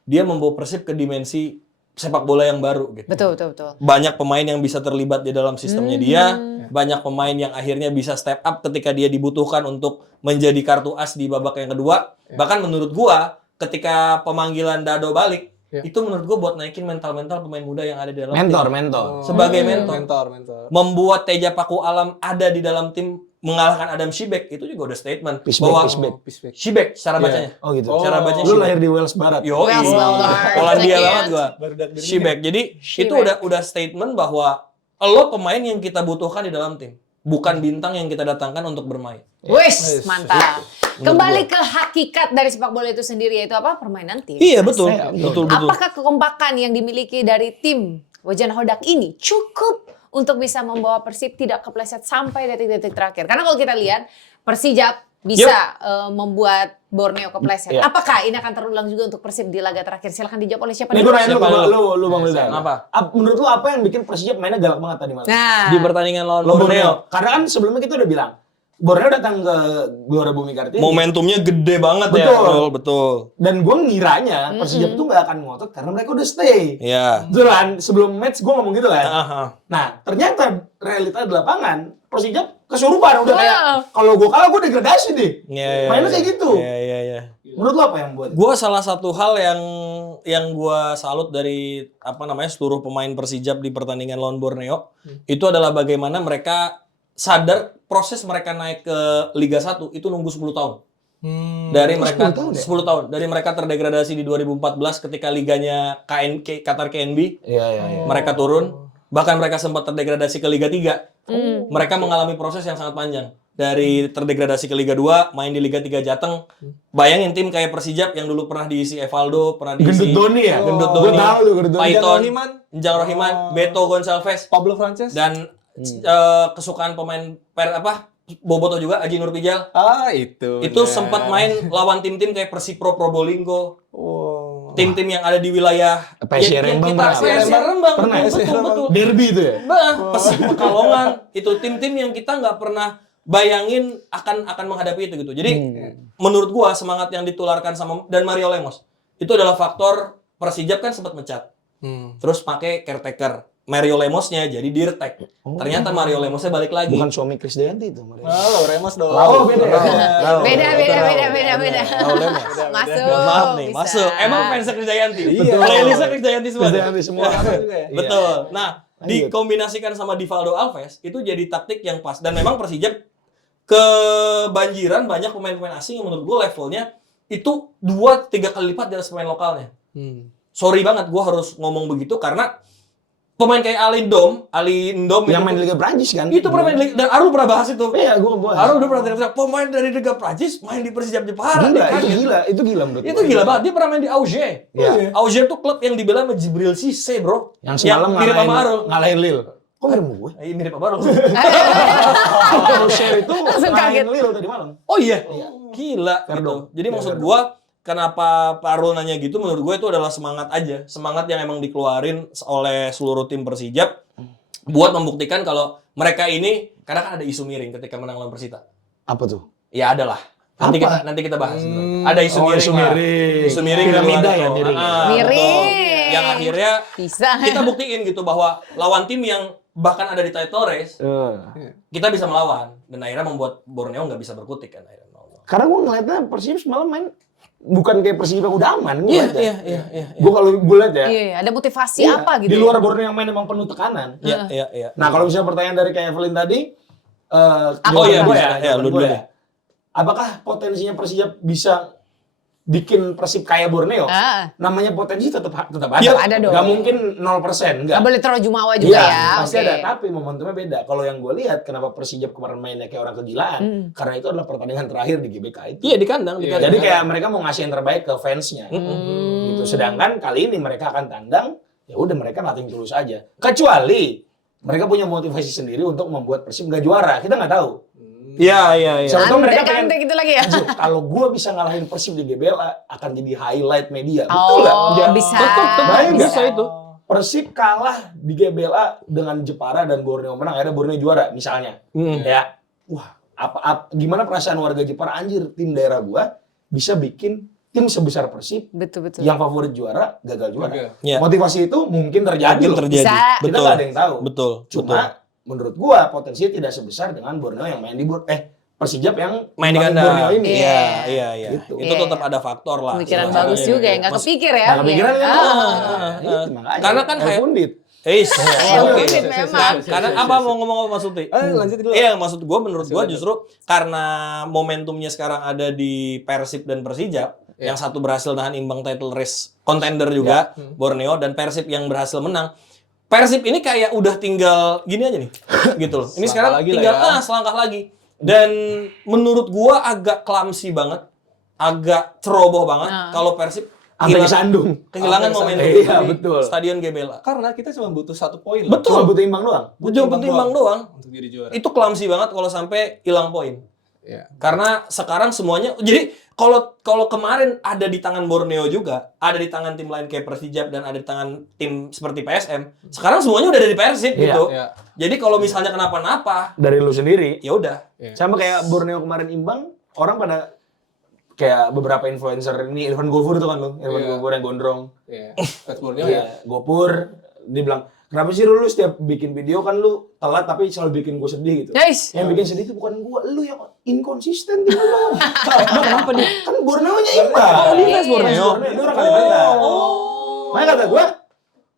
dia membawa Persib ke dimensi sepak bola yang baru gitu. Betul. Banyak pemain yang bisa terlibat di dalam sistemnya dia, banyak pemain yang akhirnya bisa step up ketika dia dibutuhkan untuk menjadi kartu as di babak yang kedua. Bahkan menurut gua ketika pemanggilan Dado balik, itu menurut gua buat naikin mental-mental pemain muda yang ada di dalam tim. Mentor. Sebagai mentor. Mentor. Membuat Teja Paku Alam ada di dalam tim mengalahkan Adam Shibek itu juga udah statement Peaceback, bahwa peaceback. Shibek cara bacanya. Oh gitu. Cara bacanya Lu Shibek. lahir di Wales Barat. Yo, Wales Barat. Polandia Yes. banget gua. Barudak dari Shibek. Jadi itu Shibek. udah statement bahwa lo pemain yang kita butuhkan di dalam tim. bukan bintang yang kita datangkan untuk bermain. Wis, mantap. Kembali ke hakikat dari sepak bola itu sendiri, yaitu apa? Permainan tim. Iya betul, Saya- betul. Apakah kekompakan yang dimiliki dari tim Wajan Hodak ini cukup untuk bisa membawa Persib tidak kepleset sampai detik-detik terakhir? Karena kalau kita lihat Persijap bisa membuat Borneo kepleset. Iya. Apakah ini akan terulang juga untuk Persib di laga terakhir? Silahkan dijawab oleh siapa Nih dulu? gue nanya Siapa lu Bang Rizal. Apa? Menurut lu apa yang bikin Persijap mainnya galak banget tadi malam? Nah, Di pertandingan lawan Borneo. Borneo, Karena kan sebelumnya kita udah bilang Borneo datang ke Gelora Bumi Kartini. momentumnya gede banget ya. Betul. Betul. Dan gue ngiranya Persijap tuh gak akan ngotot karena mereka udah stay. Iya. Betul kan? Sebelum match gue ngomong gitu kan. Aha. Nah, ternyata realita di lapangan Persijap kesurupan udah kayak Wow. kalau gue kalah gue degradasi deh. Iya. Mainnya kayak gitu. Iya. Menurut lo apa yang buat? Gua salah satu hal yang gua salut dari seluruh pemain Persijap di pertandingan lawan Borneo itu adalah bagaimana mereka sadar proses mereka naik ke Liga 1 itu nunggu 10 tahun. Dari mereka 10 tahun ya? 10 tahun dari mereka terdegradasi di 2014 ketika liganya Qatar KNB Iya. mereka turun, bahkan mereka sempat terdegradasi ke Liga 3. Mereka mengalami proses yang sangat panjang. Dari terdegradasi ke Liga 2, main di Liga 3 Jateng. Bayangin tim kayak Persijap yang dulu pernah diisi Evaldo, pernah diisi Gendut Doni ya? Gendut Gue Doni, tahu tuh Gendut Doni. Python, Rohiman. Njang Rohiman, Beto Gonçalves, Pablo Frances. dan kesukaan pemain Boboto juga, Aji Nurpijal. Itu. Itu sempat main lawan tim-tim kayak Persipro Probolinggo. Oh. Tim-tim yang ada di wilayah PSI Rembang pernah. PSI Rembang, Pernah ya? betul. Derby itu ya? Persib Pekalongan itu tim-tim yang kita nggak pernah bayangin akan menghadapi itu gitu. Jadi menurut gua semangat yang ditularkan sama dan Mario Lemos itu adalah faktor Persijap kan sempat mecat. Terus pakai caretaker. Mario Lemosnya jadi Dirtek. Ternyata Mario Lemosnya balik lagi. Bukan suami Chris Dayanti itu. Mario. Halo, Remas dong. Oh, beda ya? Beda. Tahu Lemos. Masuk. Maaf nih, bisa. masuk. Emang fans Krisdayanti. Iya. Playlistnya Krisdayanti semua. Chris Dayanti semua. Betul. Nah, Lanjut. dikombinasikan sama Divaldo Alves itu jadi taktik yang pas. Dan memang Persijap kebanjiran banyak pemain-pemain asing yang menurut gue levelnya itu 2-3 kali lipat dari pemain lokalnya. Sorry banget gue harus ngomong begitu karena pemain kayak Ali Ndom Yang main di Liga Prancis kan? itu pernah main di Liga, dan Aru pernah bahas itu. Iya, gue bahas. Aru udah pernah teriak, pemain dari Liga Prancis main di Persijap Jepara. Gila, Dia kaget. itu gila menurut Itu gue. gila banget. Dia pernah main di Auxerre. Iya. Auxerre tuh klub yang dibela sama Jibril Cisse, bro. Yang semalam mirip sama Arul. ngalahin Lil. Kok mirip sama gue? Mirip sama Arul. Kalau share itu Langsung kaget. ngalahin Lil tadi malam. Oh iya. Gila gitu. Verdom. Jadi maksud Verdom. gua kenapa Pak Arul nanya gitu menurut gue itu adalah semangat aja. Semangat yang emang dikeluarin oleh seluruh tim Persijap buat membuktikan kalau mereka ini karena kan ada isu miring ketika menang lawan Persita. Apa tuh? Ya ada lah. Nanti kita bahas. Ada isu miring. isu lah. miring. Isu miring Piramida di luar ya, itu. miring. Miring. Betul. Yang akhirnya Bisa. kita buktiin gitu bahwa lawan tim yang bahkan ada di title race kita bisa melawan dan akhirnya membuat Borneo nggak bisa berkutik kan akhirnya. Karena gue ngeliatnya Persib semalam main bukan kayak Persib yang udah aman. Iya. Iya. Gue kalau gue liat ya. Iya, ada motivasi iya, apa gitu. Di luar Borneo yang main emang penuh tekanan. Iya. Nah kalau misalnya pertanyaan dari kayak Evelyn tadi. Oh iya, jawaban gue bisa. Ya, lu dulu gue deh. Apakah potensinya Persijap bisa bikin Persib kayak Borneo? Namanya potensi tetap ada. Tetap ada dong. Gak mungkin 0%, enggak. Nggak boleh terlalu jumawa juga Iya, ya. pasti Oke. ada. Tapi momentumnya beda. Kalau yang gue lihat, kenapa Persijap kemarin mainnya kayak orang kegilaan? Karena itu adalah pertandingan terakhir di GBK itu. Iya di kandang. Jadi kayak mereka mau ngasih yang terbaik ke fansnya. Gitu. Sedangkan kali ini mereka akan tandang, ya udah mereka nothing tulus aja. Kecuali mereka punya motivasi sendiri untuk membuat Persib nggak juara. Kita nggak tahu. Iya. Siapa tahu mereka pengen, Antek gitu lagi ya. "Anjir, kalau gue bisa ngalahin Persib di GBLA akan jadi highlight media." Oh, Betul nggak? bisa. Bayang nggak? Bisa itu. Persib kalah di GBLA dengan Jepara dan Borneo menang, ada Borneo juara misalnya. Ya, wah, gimana perasaan warga Jepara, anjir tim daerah gua bisa bikin tim sebesar Persib Betul. yang favorit juara gagal juara. Iya. Motivasi itu mungkin terjadi loh. Terjadi. Bisa. Kita nggak ada yang tahu. Betul. Cuma menurut gua potensinya tidak sebesar dengan Borneo yang main di Persijap yang main di ngembangin kandang. Borneo ini. Iya. Gitu. Itu tetap ada faktor lah. Pemikiran Iya. bagus Iya, juga iya. ya, nggak Mas- kepikir ya. Nah, kepikiran Iya. kan? Ah. Makanya. Karena kan kayak- pundit. Oke. Pundit memang. Karena apa mau ngomong apa Mas Uti? Lanjut dulu. Iya, maksud gue menurut gue justru karena momentumnya sekarang ada di Persib dan Persijap, yang satu berhasil nahan imbang title race contender juga, Borneo, dan Persib yang berhasil menang. Persib ini kayak udah tinggal gini aja nih, gitu loh. Ini Selangkah sekarang lagi lah tinggal ya. selangkah lagi. Dan menurut gua agak clumsy banget, agak ceroboh banget kalau Persib Sampai kesandung. kehilangan Sampai momentum Iya, di betul. Stadion GBLA. Karena kita cuma butuh 1 poin loh. Betul. Cuma butuh imbang doang. Cuma timbang doang. Untuk jadi juara. Itu clumsy banget kalau sampai hilang poin. Ya. Karena sekarang semuanya jadi kalau kemarin ada di tangan Borneo juga, ada di tangan tim lain kayak Persijap dan ada di tangan tim seperti PSM. Sekarang semuanya udah ada di Persib Iya, gitu. iya. Jadi kalau misalnya kenapa-napa, Dari lu sendiri. ya udah. Sama kayak Borneo kemarin imbang, orang pada kayak beberapa influencer ini Irfan Gofur itu kan lo, Irfan Iya. Gofur yang gondrong. Iya. Coach Borneo Iya, ya. Gopur dia bilang, "Kenapa sih lu setiap bikin video kan lu telat tapi selalu bikin gue sedih gitu." Guys, Yang bikin sedih itu bukan gua, lu yang inkonsisten gitu loh. Kenapa nih? Kan Borneo-nya imbang. Oh, dia fans Borneo. Dia orang Kalimantan. Makanya kata gua,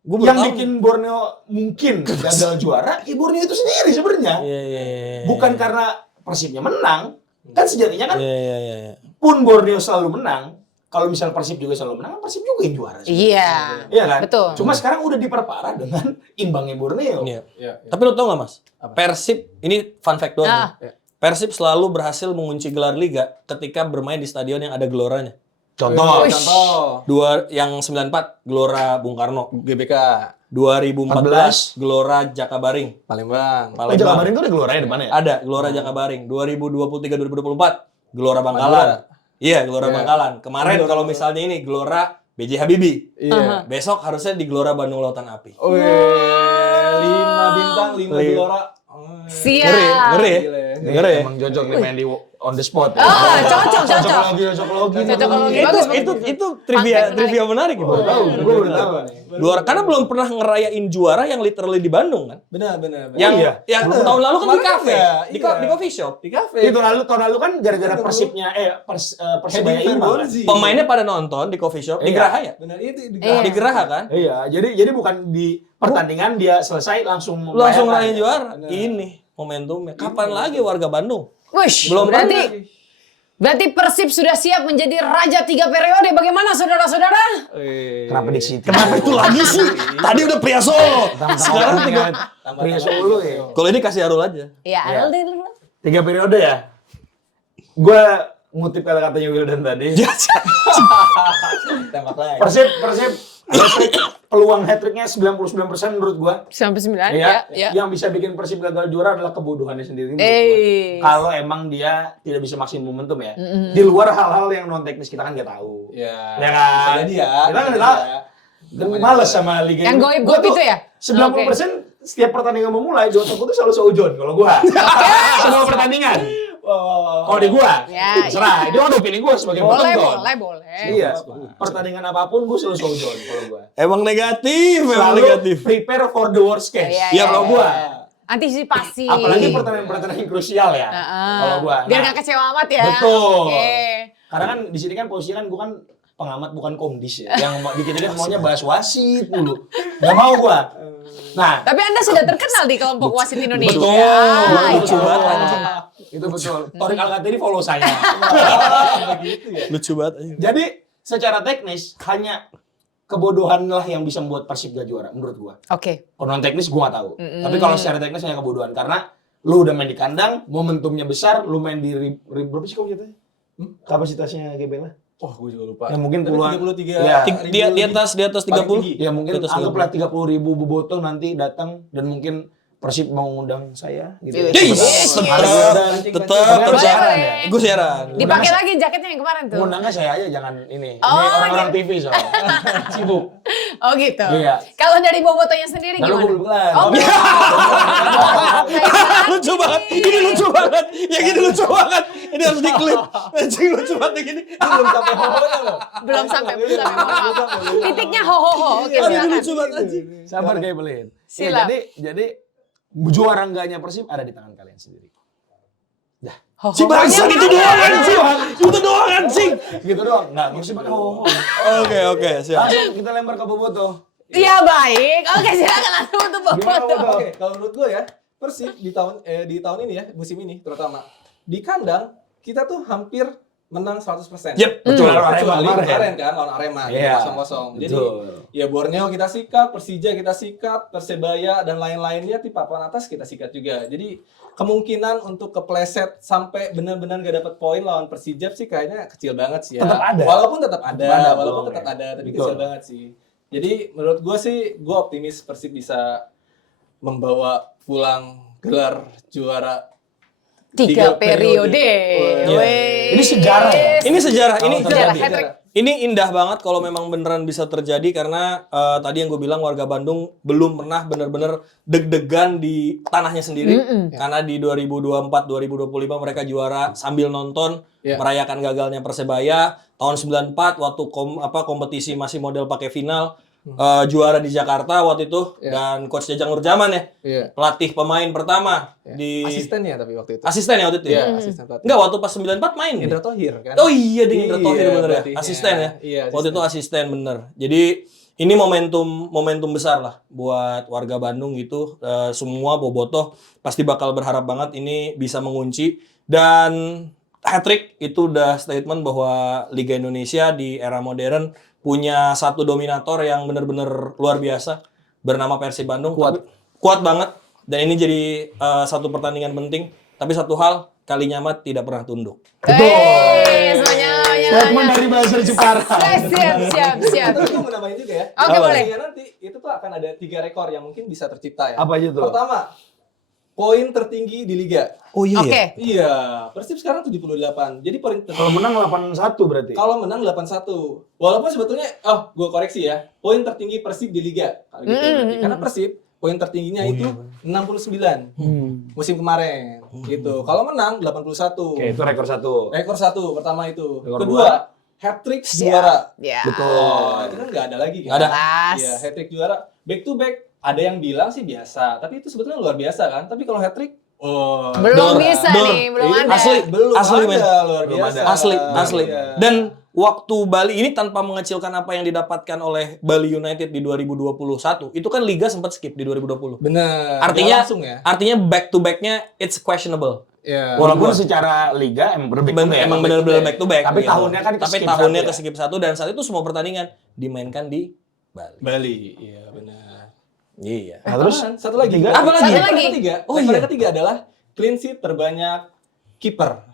Gue yang bikin Borneo mungkin gagal juara, ya Borneo itu sendiri sebenarnya. Iya. Bukan karena Persibnya menang. Kan sejatinya kan Iya. pun Borneo selalu menang, kalau misal Persib juga selalu menang, Persib juga yang juara. iya. Iya kan? Betul. Cuma sekarang udah diperparah dengan imbangnya Borneo. Iya. Iya. Tapi lo tau gak mas? Persib, ini fun fact doang. Ah. nih. Persib selalu berhasil mengunci gelar liga ketika bermain di stadion yang ada geloranya. Contoh, Wih. Contoh. Yang 94 Gelora Bung Karno, GBK 2014 Gelora Jakabaring, Palembang. oh, Jakabaring itu ada geloranya depannya ya? Ada Gelora Jakabaring, 2023-2024 Gelora Bangkalan. Iya, Gelora Iya. Bangkalan. Kemarin Gelora kalau misalnya ini Gelora BJ Habibie. Iya. Besok harusnya di Gelora Bandung Lautan Api. Wih, 5 bintang, 5 Lima. juara. Siap. Ngeri. Gila ya. Ngeri. Emang cocok nih main di on the spot. Oh, cocok. Cocok lagi. Bagus. Itu Menarik. trivia menarik gitu. Gue udah tahu nih. Gelora karena belum pernah ngerayain juara yang literally di Bandung kan. Benar. Yang iya. yang Bener. tahun lalu kan di Kemarin kafe, ya, di iya. coffee shop. Di kafe. Itu tahun lalu kan gara-gara Persibnya Persibaya Heading imbang. Vergonzi. Pemainnya pada nonton di coffee shop di Iya. Geraha ya? Benar itu di Iya. Di Geraha kan? Iya, jadi bukan di pertandingan dia selesai langsung Langsung merayakan. rayain juara. Bener. Ini momentumnya. Kapan lagi warga Bandung? Wush, Belum berarti Persib sudah siap menjadi raja 3 periode. Bagaimana saudara-saudara? Kenapa di situ? Kenapa itu lagi sih? Tadi udah Pria Solo. Sekarang tiga. Pria Solo ya. Kalau ini kasih Arul aja. Ya, Iya. Arul dulu. 3 periode ya. Gue ngutip kata-katanya Wildan tadi. Tembak lagi. Persib hat-trick, peluang hat-tricknya 99% menurut gua. 99 Iya. ya. Yang bisa bikin Persib gagal juara adalah kebodohannya sendiri. menurut gua. Kalau emang dia tidak bisa maksimum momentum ya. Di luar hal-hal yang non teknis kita kan nggak tahu. Ya. Ya kan? Bisa jadi ya. Kita kan Bisa nggak tahu. jadi ya. Dan males sama liga Yang ini. goib-goib Gua tuh itu ya? 90% setiap pertandingan mau mulai, di otakku tuh selalu seujon kalau gua. Semua pertandingan. Wah. Kalau di gua, Ya, terserah. Itu kan opini gua sebagai Boleh, penonton. boleh. Iya. Pertandingan apapun gua selalu seujon kalau gua. Emang negatif, Selalu prepare for the worst case. Iya, Iya, iya, kalau iya. gua. Antisipasi. Apalagi pertandingan-pertandingan krusial ya. Kalau gua. Biar Nah, nggak kecewa amat ya. betul. Oke. Karena kan di sini kan posisinya kan gua kan pengamat bukan komdis ya. Yang dikit-dikit maunya bahas wasit dulu. Gak mau gua. Nah, Tapi Anda sudah terkenal di kelompok wasit Indonesia. betul. Ah, Lucu iya. banget anjing. Itu betul. Torik Alkatiri follow saya. Begitu ya. Lucu banget. anjing. Jadi secara teknis hanya kebodohan lah yang bisa membuat Persib gak juara menurut gua. Oke. Kalau non teknis gua gak tahu. Tapi kalau secara teknis hanya kebodohan karena lu udah main di kandang, momentumnya besar, lu main di berapa sih kamu katanya? Kapasitasnya GBLA? Oh, gue juga lupa. Ya mungkin Tapi puluhan. 33 Iya. Di atas 30. Ya mungkin Di atas anggaplah 30.000 bobotoh nanti datang dan mungkin Persib mau ngundang saya gitu. Yes. Tetap Boleh, siaran boleh. ya. Gue siaran. Dipakai lagi jaketnya yang kemarin tuh. Ngundangnya saya aja jangan ini. Oh, Ini orang-orang iya. TV soalnya. Sibuk. Oh gitu. Iya. Kalau dari bobotonya sendiri Lalu gimana? gue belum kelar. Oh, belum. Lucu banget. Ini lucu banget. Yang ini lucu banget. Ini harus diklip. Anjing lucu banget yang ini. Belum sampai hohonya loh. Belum sampai. Maaf. Titiknya ho ho ho. Oke, Aduh, silakan. lucu banget anjing. Sabar kayak pelin. Siap. Jadi juara enggaknya Persib ada di tangan kalian sendiri. Ho, ho, Si bangsa ho-nya itu mana? doang anjing. Itu doang anjing. Gitu doang. Enggak, Persib pakai ho. Oke, siap. Langsung kita lempar ke Bobotoh. Iya baik. Oke silakan langsung untuk Gimana, bobotoh. Bobotoh? Oke, kalau menurut gue ya, Persib di tahun ini ya, musim ini terutama di kandang kita tuh hampir menang 100%. Yep, betul. Kecuali Arema kemarin kan lawan Arema Iya, 0-0. Jadi betul. ya Borneo kita sikat, Persija kita sikat, Persebaya dan lain-lainnya di papan atas kita sikat juga. Jadi kemungkinan untuk kepleset sampai benar-benar gak dapat poin lawan Persija sih kayaknya kecil banget sih ya. Tetap ada. Walaupun tetap ada, Betul, tapi betul. kecil banget sih. Jadi menurut gue sih, gue optimis Persib bisa membawa pulang gelar juara 3 periode. Weh. Ini sejarah ya? Ini sejarah, ini Sejarah, terjadi. hat-trick. Ini indah banget kalau memang beneran bisa terjadi karena tadi yang gue bilang warga Bandung belum pernah bener-bener deg-degan di tanahnya sendiri. Karena di 2024-2025 mereka juara sambil nonton merayakan gagalnya Persebaya. Tahun 94 waktu kompetisi masih model pakai final juara di Jakarta waktu itu dan coach Jajang Nurjaman ya. Iya. Pelatih pemain pertama di Asistennya tapi waktu itu. asisten ya waktu itu ya. Iya, asisten pelatih. Enggak, waktu pas 94 main. Indra Tohir kan. Oh iya, dengan Indra Thohir bener ya. pelatihnya. Asisten ya. Iya, Waktu itu asisten bener. Jadi ini momentum besar lah buat warga Bandung gitu. Semua bobotoh pasti bakal berharap banget ini bisa mengunci dan hat-trick itu udah statement bahwa Liga Indonesia di era modern punya satu dominator yang bener-bener luar biasa bernama Persib Bandung. Kuat banget dan ini jadi satu pertandingan penting. Tapi satu hal, Kalinyamat tidak pernah tunduk. Semuanya. Statement dari Bahasa Jepara. Siap. Tapi gue mau nambahin juga ya. Oke, boleh. Iya, nanti itu tuh akan ada 3 rekor yang mungkin bisa tercipta ya. Apa aja tuh? Pertama, poin tertinggi di liga. Oh iya. Oke. Iya, Persib sekarang 78. Jadi poin tertinggi. Kalau menang 8-1 berarti. Kalau menang 81. Walaupun sebetulnya, gue koreksi ya, poin tertinggi Persib di liga. Kalau gitu berarti. Karena Persib poin tertingginya itu 69 musim kemarin. Gitu. Kalau menang 81. Oke, itu rekor 1. Rekor 1 pertama itu. Rekor Kedua, hat-trick juara. Ya. Oh, itu kan nggak ada lagi kan? Nggak ada. Jelas. Iya, hat-trick juara. Back to back, ada yang bilang sih biasa, tapi itu sebetulnya luar biasa kan. Tapi kalau hat-trick, Belum Dor, bisa Dor. nih, belum Iya, ada. belum Asli, men. ada, luar Belum biasa. ada. Asli. Iya. Dan waktu Bali ini tanpa mengecilkan apa yang didapatkan oleh Bali United di 2021, itu kan liga sempat skip di 2020. Bener. Artinya Nggak langsung ya. Artinya back to back-nya it's questionable. Iya. Walaupun secara liga emang berbeda. Emang benar-benar back to back. Tapi tahunnya kan Tapi ke-skip tahunnya satu ya. ke-skip satu dan saat itu semua pertandingan dimainkan di Bali. Bali, iya benar. Iya. Nah, terus Satu lagi. Tiga? Apa lagi? Satu lagi. Ketiga. Oh, Rekor iya. ketiga adalah clean sheet terbanyak kiper.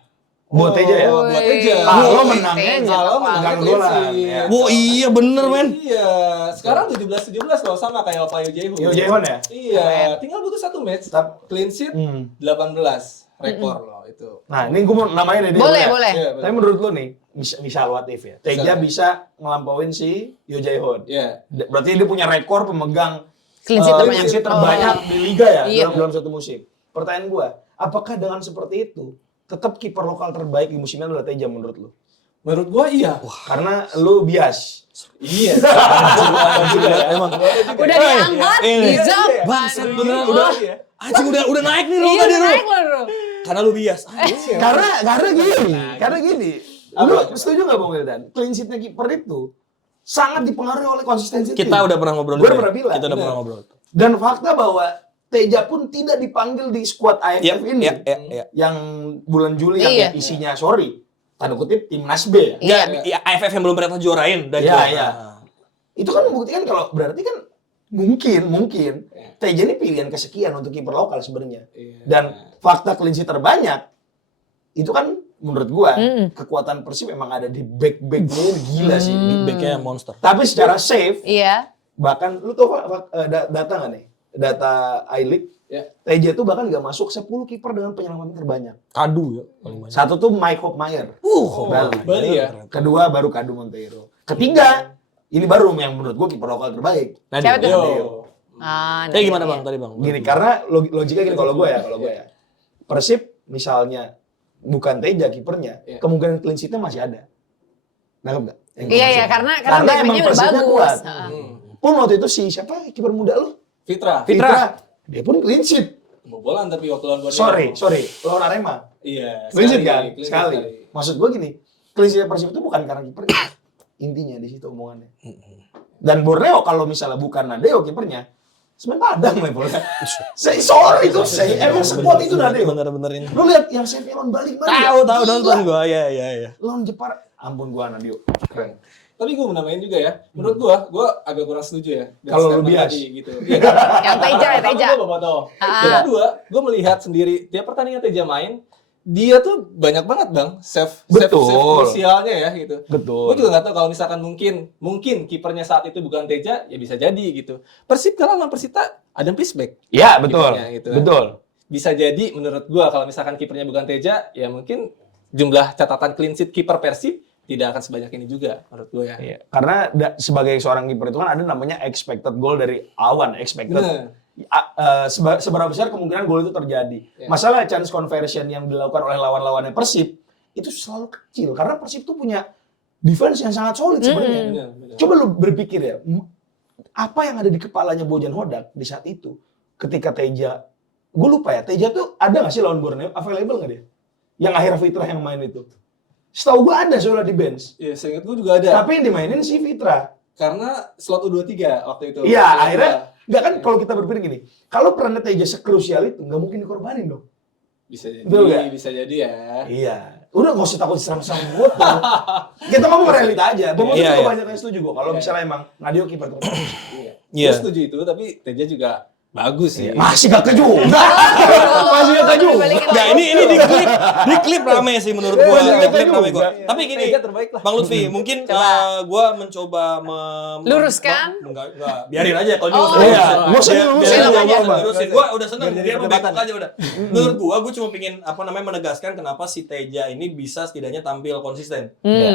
buat Teja ya. Buat Teja. Kalau Wih, menangnya Teja, Kalau apa? menangnya Jangan clean golan, sheet. ya. Wow, iya bener men. Iya. Sekarang 17-17 loh sama kayak Opayo Jehu. Yo Jehon ya. Iya, tinggal butuh 1 match. Clean sheet 18 rekor loh itu. Nah, ini gue mau namain ya. Boleh, dia. boleh. Iya, Tapi menurut lu nih, misal what if ya. Teja bisa ngelampauin si Yo Jae-hoon. Iya. Berarti dia punya rekor pemegang Clean sheet terbanyak. clean sheet terbanyak di liga ya Iya. dalam satu musim. Pertanyaan gua, apakah dengan seperti itu tetap kiper lokal terbaik di musim ini adalah Teja menurut lu? Menurut gua iya. Karena lu bias. Iya. Emang. Udah diangkat, dijawab. Bangsat beneran udah. Anjing udah naik nih lu Iya, tadi udah lu. naik loh. Karena lu bias. Karena gini. Lu setuju nggak Bang Wildan? Clean sheet-nya kiper itu sangat dipengaruhi oleh konsistensi tim. Kita udah pernah ngobrol. Gua juga. pernah bilang. Kita udah pernah ngobrol. Dan fakta bahwa Teja pun tidak dipanggil di skuad AFF ini Iya. yang bulan Juli Iya. yang isinya tanda kutip timnas B ya. Enggak, ya, AFF yang belum pernah juarain dan Iya, juara. iya. Itu kan membuktikan kalau berarti kan mungkin Teja ini pilihan kesekian untuk kiper lokal sebenarnya. Dan fakta clean sheet terbanyak itu kan menurut gua kekuatan Persib emang ada di back-backnya ini gila sih. Di back-nya monster. Tapi secara save Iya. bahkan lu tau data nggak nih? Data I-League. Ya. Teja tuh bahkan nggak masuk 10 kiper dengan penyelamatan terbanyak. Kadu ya paling banyak. Satu tuh Mike Hopmeyer. Bali ya. Kedua baru Kadu Monteiro. Ketiga, ini baru yang menurut gua kiper lokal terbaik. Siapa tuh? Yo. Kayak gimana Bang tadi Bang? Gini, karena logika gini kalau gue ya. Persib misalnya bukan Teja kipernya, Iya. kemungkinan clean sheet-nya masih ada. Nangkep nggak? Yang Iya, clean sheet. karena emang backnya udah Persibnya bagus. kuat. Heeh. Pun waktu itu si siapa kiper muda lu? Fitra. Dia pun clean sheet. Bobolan tapi waktu lawan Borneo. Sorry, lawan Arema. Iya. Clean sheet kan? clean sheet Sekali. Maksud gue gini, clean sheet Persib itu bukan karena kipernya. Intinya di situ omongannya. Dan Borneo kalau misalnya bukan Nadeo kipernya, semen Padang levelnya. Sorry tuh, emang sekuat itu Nadeo. Bener-bener ini. Lu lihat yang Severon balik Tahu nonton gua, ya. Lawan Jepara, ampun gua Nadeo. Keren. Tapi gue menamain juga ya. Menurut gue agak kurang setuju ya. dengan Kalau lu statement bias. tadi, gitu. Ya, karena- Yang Teja, pertama Teja. gua Bobotoh. Yang kedua, gue melihat sendiri tiap pertandingan Teja main, dia tuh banyak banget bang save Betul. krusialnya ya gitu. Betul. Gue juga nggak tahu kalau misalkan mungkin kipernya saat itu bukan Teja, ya bisa jadi gitu. Persib kalah sama Persita, Adam Pisbeck. Iya, betul. Kipernya gitu kan. Betul. Bisa jadi menurut gue kalau misalkan kipernya bukan Teja, ya mungkin jumlah catatan clean sheet kiper Persib tidak akan sebanyak ini juga menurut gue ya. Iya. Karena sebagai seorang kiper itu kan ada namanya expected goal dari awan, expected. Bener. Seberapa besar kemungkinan gol itu terjadi. Ya. Masalah chance conversion yang dilakukan oleh lawan-lawannya Persib itu selalu kecil karena Persib tuh punya defense yang sangat solid sebenarnya. Bener. Coba lu berpikir ya, apa yang ada di kepalanya Bojan Hodak di saat itu ketika Teja, gue lupa ya, Teja tuh ada nggak sih lawan Borneo, available nggak dia? Yang akhir Fitra yang main itu. Setahu gue ada soalnya di bench. Ya, seingat gue juga ada. Tapi yang dimainin si Fitra. Karena slot U23 waktu itu. Iya, Slot akhirnya dua. nggak kan kalau kita berpikir gini, kalau perannya Teja sekrusial itu nggak mungkin dikorbanin dong. Bisa jadi, Betul nggak? bisa jadi ya. Iya. Udah nggak usah takut diserang-serang Boboto. Kita ngomong realita aja. Boboto Iya, juga iya. banyak yang setuju kok. Kalau Iya. misalnya emang Nadeo kiper terbaik. Iya. Iya. Gue setuju itu, tapi Teja juga bagus sih. Masih gak keju. Masih gak keju. Dibalikin Nggak, ini di klip rame sih menurut gua. Iya, Di klip juga. rame gua. Tapi gini, Teja terbaik lah. Bang Lutfi, mungkin gua mencoba Luruskan? Enggak, biarin aja kalau Oh, dilurusin. iya. Gua seneng Biarin lurusin aja, aja, Bang. lurusin. Gua udah seneng, Biar jadi biar perdebatan. aja udah. Menurut gua cuma pingin menegaskan kenapa si Teja ini bisa setidaknya tampil konsisten.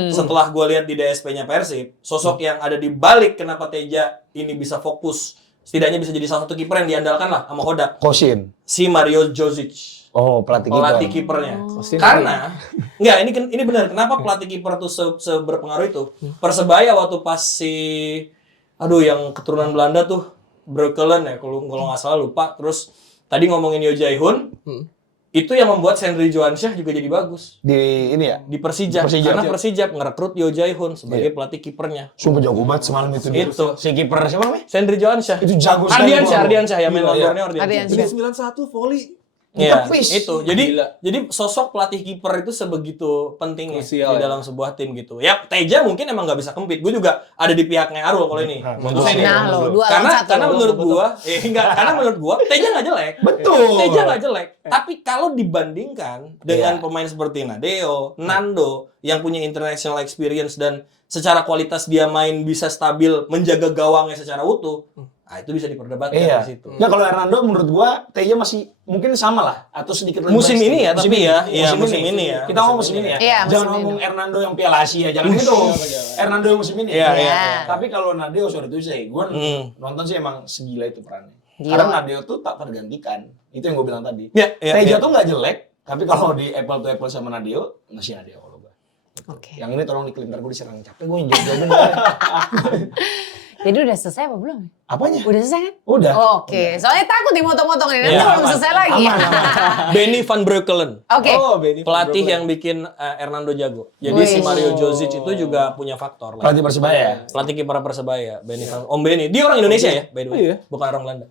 Setelah gua lihat di DSP-nya Persib, sosok yang ada di balik kenapa Teja ini bisa fokus, setidaknya bisa jadi salah satu kiper yang diandalkan lah sama Hodak, Kosin. si Mario Djordjic. Oh, pelatih Kipernya. Kosin Karena ini benar. Kenapa pelatih kiper tuh seberpengaruh itu? Persebaya waktu pas yang keturunan Belanda tuh Breukelen ya, kalau nggak salah lupa. Terus tadi ngomongin Yo Jae-hoon, itu yang membuat Sendri Joansyah juga jadi bagus Di ini ya. di Persija. Persija. Karena Persija ngerekrut Yo Jae-hoon sebagai pelatih kipernya. Sumpah jago banget semalam itu. dia. Itu. Si kiper siapa namanya? Sendri Joansyah. Itu jago sekali. Ardiansyah ya main Gila, lawan ya. Borneo Ardiansyah. Jadi 91 volley. Iya, Tepis. itu. Jadi Gila. sosok pelatih kiper itu sebegitu penting Krusial, di ya. dalam sebuah tim gitu. Ya, Teja mungkin emang nggak bisa compete. Gue juga ada di pihaknya Arul kalau ini. Menurut saya Nah, lo 2 lawan karena 1. menurut gua, karena menurut gua Teja nggak jelek. Betul. Teja nggak jelek. Tapi kalau dibandingkan dengan pemain seperti Nadeo, Nando yang punya international experience dan secara kualitas dia main bisa stabil menjaga gawangnya secara utuh. Nah, itu bisa diperdebatkan Iya. di situ. Nah, kalau Hernando menurut gua Teja masih mungkin sama lah atau sedikit lebih Musim baik ini ya, sedikit. tapi ya. Iya, musim ini ya. Kita ngomong musim ini ya. Iya, musim Jangan ini. ngomong Hernando yang Piala Asia, jangan gitu. Hernando yang musim ini. Iya, iya. Tapi kalau Nadeo sorry itu saya, gua nonton sih emang segila itu perannya. Karena Nadeo tuh tak tergantikan. Itu yang gua bilang tadi. Iya, iya, Teja iya. tuh nggak jelek, tapi kalau di apple to apple sama Nadeo, masih Nadeo kalau gua. Oke. Yang ini tolong diklip, ntar gua diserang capek gua yang jawabin. Jadi udah selesai apa belum? Apanya? Udah selesai kan? Udah. Oke. Soalnya takut dimotong-motong nih. Nanti Iya, belum aman. selesai lagi. Aman, aman. Benny van Breukelen. Oke. Oh, Benny Pelatih Van yang bikin Hernando jago. Jadi Wih. si Mario Djordjic itu juga punya faktor. lah. Pelatih Persebaya ya? Pelatih kiper Persebaya, Benny van Om Benny. Dia orang Indonesia ya, by the way. Iya. Bukan orang Belanda.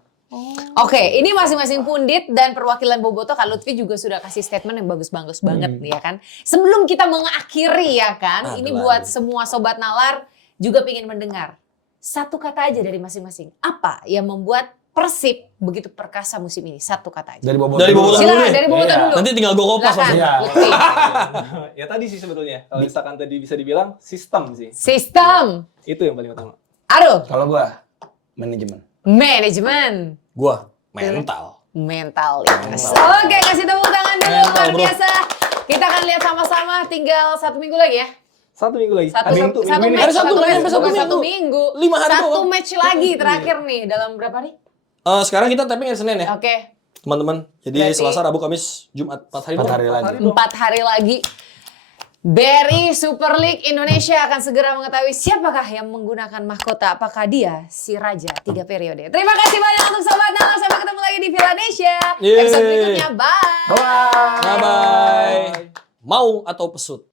Oke, ini masing-masing pundit dan perwakilan Boboto, Kak Lutfi juga sudah kasih statement yang bagus-bagus banget ya kan. Sebelum kita mengakhiri ya kan, ini buat semua Sobat Nalar juga pengen mendengar. Satu kata aja dari masing-masing. Apa yang membuat Persib begitu perkasa musim ini? Satu kata aja. Dari Boboto. Dari Boboto dulu Silakan deh. dari Boboto Iya. dulu. Nanti tinggal gue kopas Silakan, langsung. Iya. Lutfi. Ya tadi sih sebetulnya. Kalau misalkan tadi bisa dibilang sistem sih. Sistem. Itu yang paling utama. Arul. Kalau gua manajemen. Manajemen. Gua mental. Mentalitas. Oke, kasih tepuk tangan dulu. Mental, Luar bro. biasa. Kita akan lihat sama-sama tinggal 1 minggu lagi ya. 1 minggu lagi. Satu Minggu match, ini. Ada satu match, minggu, bukan satu satu minggu. 5 hari Satu doang. match lagi terakhir nih dalam berapa hari? Sekarang kita tapping hari Senin ya, Oke, teman-teman. Jadi Berarti- Selasa, Rabu, Kamis, Jumat, 4 hari 4 doang. hari lagi. 4 hari lagi. BRI Super League Indonesia akan segera mengetahui siapakah yang menggunakan mahkota. Apakah dia si Raja 3 periode. Terima kasih banyak untuk Sobat Nalar. Sampai ketemu lagi di Villanesia. Yeay. Episode berikutnya. Bye. Bye. Bye-bye. Mau atau pesut?